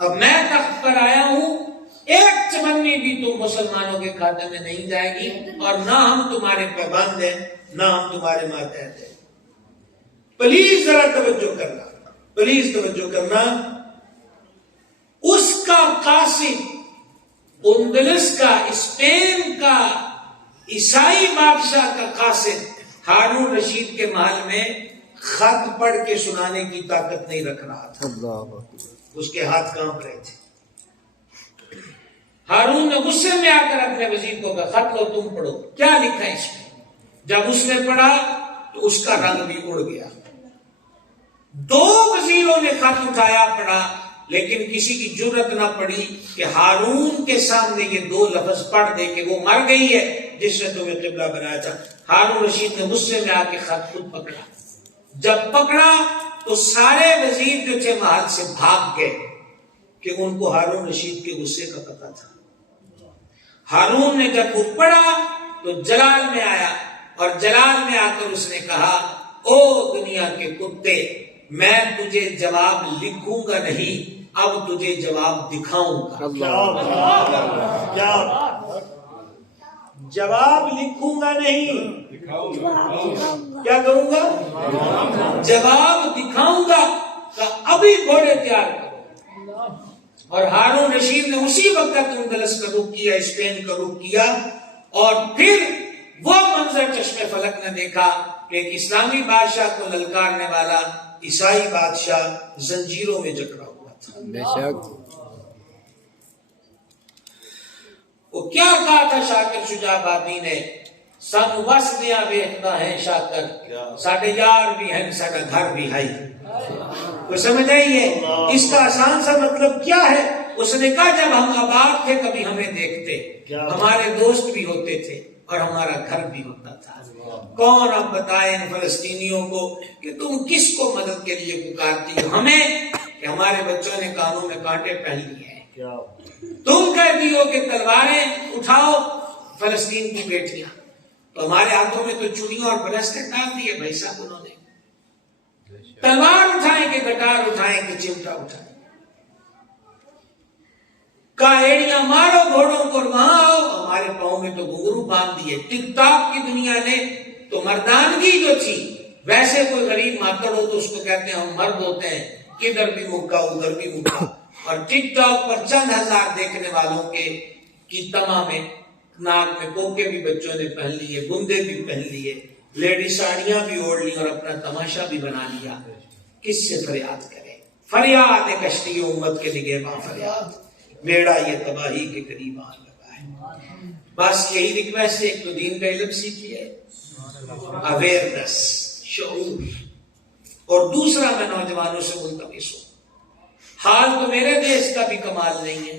اب میں تخت پر آیا ہوں، ایک چمنی بھی تم مسلمانوں کے کھاتے میں نہیں جائے گی، اور نہ ہم تمہارے پابند ہیں نہ ہم تمہارے ماتحت ہیں. پلیز ذرا توجہ کرنا، پلیز توجہ کرنا. اس کا قاصد، اندلس کا، اسپین کا، عیسائی بادشاہ کا قاصد ہارون رشید کے محل میں خط پڑھ کے سنانے کی طاقت نہیں رکھ رہا تھا. اس کے ہاتھ کانپ رہے تھے. ہارون نے غصے میں آ کر اپنے وزیر کو کہا خط لو تم پڑھو، کیا لکھا ہے اس میں. جب اس نے پڑھا تو اس کا رنگ بھی اڑ گیا. 2 وزیروں نے خط اٹھایا، پڑھا، لیکن کسی کی جرت نہ پڑی کہ ہارون کے سامنے یہ 2 لفظ پڑھ دے کہ وہ مر گئی ہے جس نے تمہیں قبلہ بنایا تھا. ہارون رشید نے غصے میں آ کے خط خود پکڑا. جب پکڑا تو سارے وزیر جو تھے محل سے بھاگ گئے کہ ان کو ہارون رشید کے غصے کا پتہ تھا. ہارون نے جب وہ پڑھا تو جلال میں آیا، اور جلال میں آ کر اس نے کہا او دنیا کے کتے، میں تجھے جواب لکھوں گا نہیں، اب تجھے جواب دکھاؤں گا. جواب لکھوں گا نہیں، کیا کروں گا؟ جواب دکھاؤں گا. کہ ابھی گھوڑے تیار کرو. اور ہارون رشید نے اسی وقت اندلس کا رخ کیا، اسپین کا رخ کیا، اور پھر وہ منظر چشم فلک نے دیکھا کہ ایک اسلامی بادشاہ کو للکارنے والا عیسائی بادشاہ زنجیروں میں جکڑا ہوا تھا. بے شک. وہ کیا کہا تھا شاکر شجاع آبادی نے؟ سن وسدیاں ویکھدا ہے شاکر، ساڈے یار بھی ہیں ساڈا گھر بھی ہے. کوئی سمجھ آئی ہے؟ اس کا آسان سا مطلب کیا ہے؟ اس نے کہا جب ہم آباد تھے کبھی ہمیں دیکھتے، ہمارے دوست بھی ہوتے تھے اور ہمارا گھر بھی ہوتا تھا. کون اب بتائے ان فلسطینیوں کو کہ تم کس کو مدد کے لیے پکارتی ہو؟ ہمیں کہ ہمارے بچوں نے کانوں میں کانٹے پہن لیے ہیں. تم کہتی ہو کہ تلواریں اٹھاؤ فلسطین کی بیٹیاں، تو ہمارے ہاتھوں میں تو چوڑیاں اور برسٹیں ڈال دیے بھائی صاحب انہوں نے. تلوار اٹھائیں کہ کٹار اٹھائیں کہ چمٹا اٹھائیں. ایڑیاں مارو گھوڑوں کو، وہاں آؤ. ہمارے پاؤں میں تو گھنگرو باندھ دیے. ٹک ٹاک کی دنیا نے تو مردانگی جو تھی، ویسے کوئی غریب ماتڑ ہو تو اس کو کہتے ہیں ہم مرد ہوتے ہیں، کدھر بھی مکہ ادھر بھی مکہ. اور ٹک ٹاک پر چند ہزار دیکھنے والوں کی تمام ناک میں کوکے بھی بچوں نے پہن لیے، گندے بھی پہن لیے، لیڈی ساڑیاں بھی اوڑھ لی اور اپنا تماشا بھی بنا لیا. کس سے فریاد کرے؟ فریاد کشتی امت کے نگہباں فریاد، بیڑا یہ تباہی کے قریب آن لگا ہے. بس یہی ریکویسٹ ہے. ایک تو دین کا علم سیکھیے، اویئرنس، شعور. اور دوسرا میں نوجوانوں سے ملتمس ہوں، حال تو میرے دیش کا بھی کمال نہیں ہے.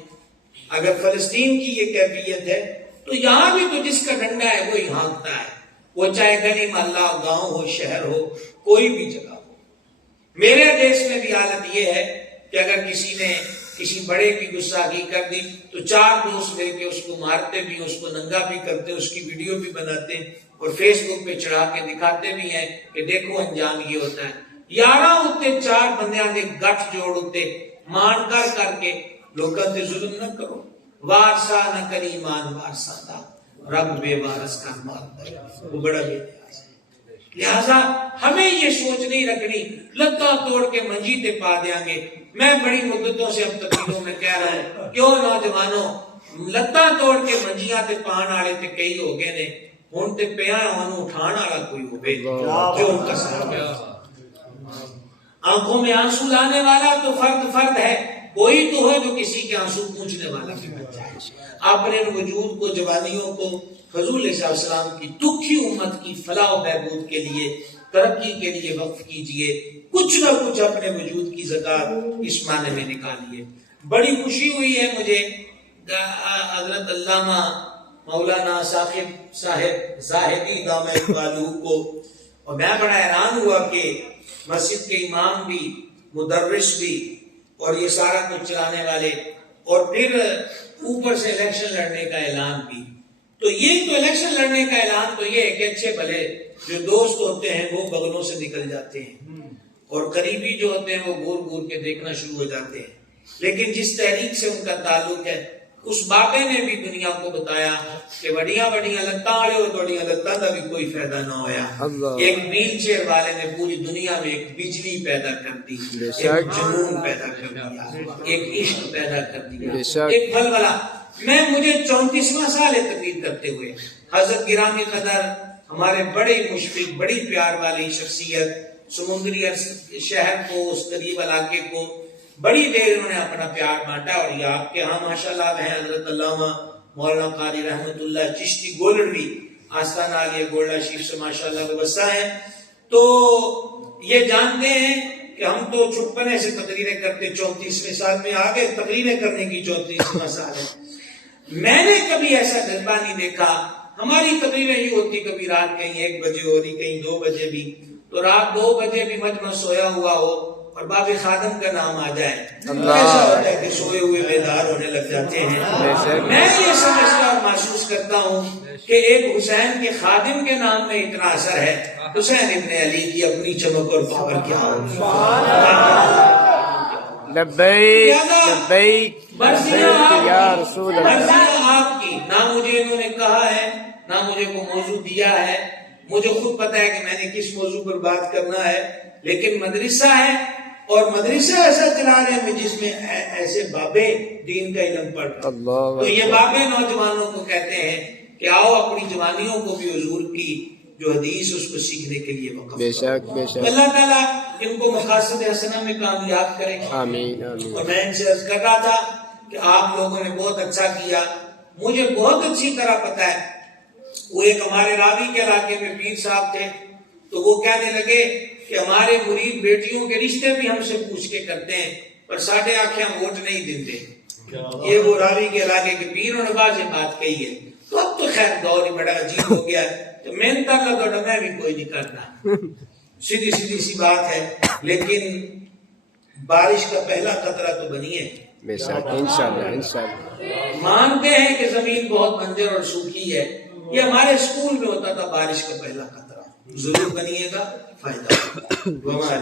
اگر فلسطین کی یہ کیفیت ہے تو یہاں بھی تو جس کا ڈنڈا ہے وہی ہانکتا ہے، وہ چاہے گلی محلہ، گاؤں ہو، شہر ہو، کوئی بھی جگہ ہو. میرے دیش میں بھی حالت یہ ہے کہ اگر کسی نے کسی بڑے کی گستاخی کر دی تو 4 دوست لے کے اس کو مارتے بھی، اس کو ننگا بھی کرتے، اس کی ویڈیو بھی بناتے اور فیس بک پہ چڑھا کے دکھاتے بھی ہیں کہ دیکھو انجام یہ ہوتا ہے. 11 ہوتے 4 بندیاں دے گٹھ جوڑ ہوتے مان کر کے لوکاں تے ظلم نہ کرو. وارسا نہ کری ایمان وارسا دا، رب بے وارث کا مال دے. وہ بڑا بے نیاز ہے. لہذا ہمیں یہ سوچ نہیں رکھنی لتاں توڑ کے منجی تے پا دیاں گے. میں بڑی مدتوں سے اب تقریروں میں کہہ رہا ہوں، کیوں نوجوانوں لتاں توڑ کے منجیاں تے پان والے تے کئی ہو گئے نے. ہون تے پیاں انہوں اٹھانا والا کوئی ہوئے جو ان کا ساتھ آنکھوں میں آنسو لانے والا تو فرد ہے، کوئی تو ہے جو کسی کے آنسو پوچھنے والا بھی بن جائے۔ اپنے وجود کو، جوانیوں کو حضور علیہ السلام کی دکھی امت کی فلاح و بہبود کے لیے، ترقی کے لیے وقف کیجئے، کچھ نہ کچھ اپنے وجود کی زکات اس معنی میں نکالیے۔ بڑی خوشی ہوئی ہے مجھے حضرت علامہ مولانا صاحب زاہدی دامہ اقبالہ کو، اور میں بڑا حیران ہوا کہ مسجد کے امام بھی، مدرس بھی، اور یہ سارا کچھ چلانے والے، اور پھر اوپر سے الیکشن لڑنے کا اعلان بھی۔ تو یہ تو الیکشن لڑنے کا اعلان تو یہ ہے کہ اچھے بھلے جو دوست ہوتے ہیں وہ بغلوں سے نکل جاتے ہیں، اور قریبی جو ہوتے ہیں وہ گور گور کے دیکھنا شروع ہو جاتے ہیں، لیکن جس تحریک سے ان کا تعلق ہے اس بابے نے بھی دنیا کو بتایا کہ وڈیاں وڈیاں لتاں والے ہو توڑیاں لتاں کا بھی کوئی فائدہ نہ ہویا۔ ایک ویل چیئر والے نے پوری دنیا میں ایک بجلی پیدا کر دی، ایک جنون پیدا کر دیا، ایک عشق پیدا کر دیا، ایک بلبلہ۔ مجھے 34واں سال ہے تقریر کرتے ہوئے۔ حضرت گرامی قدر ہمارے بڑے مشفق، بڑی پیار والی شخصیت، سمندری شہر کو، اس قریب علاقے کو بڑی دیر انہوں نے اپنا پیار بانٹا، اور یہ آپ کے ہاں ماشاءاللہ ہیں حضرت علامہ مولانا قاری رحمت اللہ چشتی گولڑوی، آستانہ عالیہ گولڈا شریف سے ماشاءاللہ وابستہ ہیں۔ تو یہ جانتے ہیں کہ ہم تو چھپنے سے تقریریں کرتے، 34ویں سال میں آگے تقریریں کرنے کی 34واں سال ہے۔ میں نے کبھی ایسا جذبہ نہیں دیکھا۔ ہماری تقریریں ہی ہوتی، کبھی رات کہیں 1 بجے ہو رہی، کہیں 2 بجے بھی، تو رات 2 بجے بھی مجمع سویا ہوا ہو اور باب خادم کا نام آ جائے، ایسا ہوتا ہے کہ سوئے ہوئے بیدار ہونے لگ جاتے ہیں۔ میں یہ سمجھتا اور محسوس کرتا ہوں کہ ایک حسین کے خادم کے نام میں اتنا اثر ہے، حسین ابن علی کی اپنی چمک اور پاور کیا ہو۔ لبیک لبیک لبیک یا رسول اللہ۔ مرضیاں آپ کی، نہ مجھے انہوں نے کہا ہے، نہ مجھے کوئی موضوع دیا ہے، مجھے خود پتا ہے کہ میں نے کس موضوع پر بات کرنا ہے، لیکن مدرسہ ہے، اور مدرسہ ایسا چلا رہے ہیں جس میں ایسے بابے دین کا علم پڑھ، تو یہ بابے نوجوانوں کو کہتے ہیں کہ آؤ اپنی جوانیوں کو بھی حضور کی جو حدیث اس کو سیکھنے کے لیے وقف بے شک بے شک۔ اللہ تعالیٰ ان کو مقاصد حسنہ میں کامیاب کرے۔ آمین آمین۔ اور میں ان سے عرض کر رہا تھا کہ آپ لوگوں نے بہت اچھا کیا، مجھے بہت اچھی طرح پتا ہے، وہ ایک ہمارے راوی کے علاقے میں پیر صاحب تھے، تو وہ کہنے لگے کہ ہمارے مرید بیٹیوں کے رشتے بھی ہم سے پوچھ کے کرتے ہیں، پر ساڑھے آنکھیں ووٹ نہیں دیتے۔ یہ وہ راوی کے علاقے کے پیروں نے بعض بات کہی ہے۔ تو اب تو خیر دور ہی بڑا عجیب ہو گیا ہے، تو محنت اللہ تو میں بھی کوئی نہیں کرتا، سیدھی سیدھی سی بات ہے، لیکن بارش کا پہلا قطرہ تو بنی ہے۔ بے شک انشاءاللہ انشاءاللہ۔ مانتے ہیں کہ زمین بہت بنجر اور سوکھی ہے، یہ ہمارے اسکول میں ہوتا تھا بارش کا پہلا قطرہ، ضرور بنیے گا، فائدہ ہوگا۔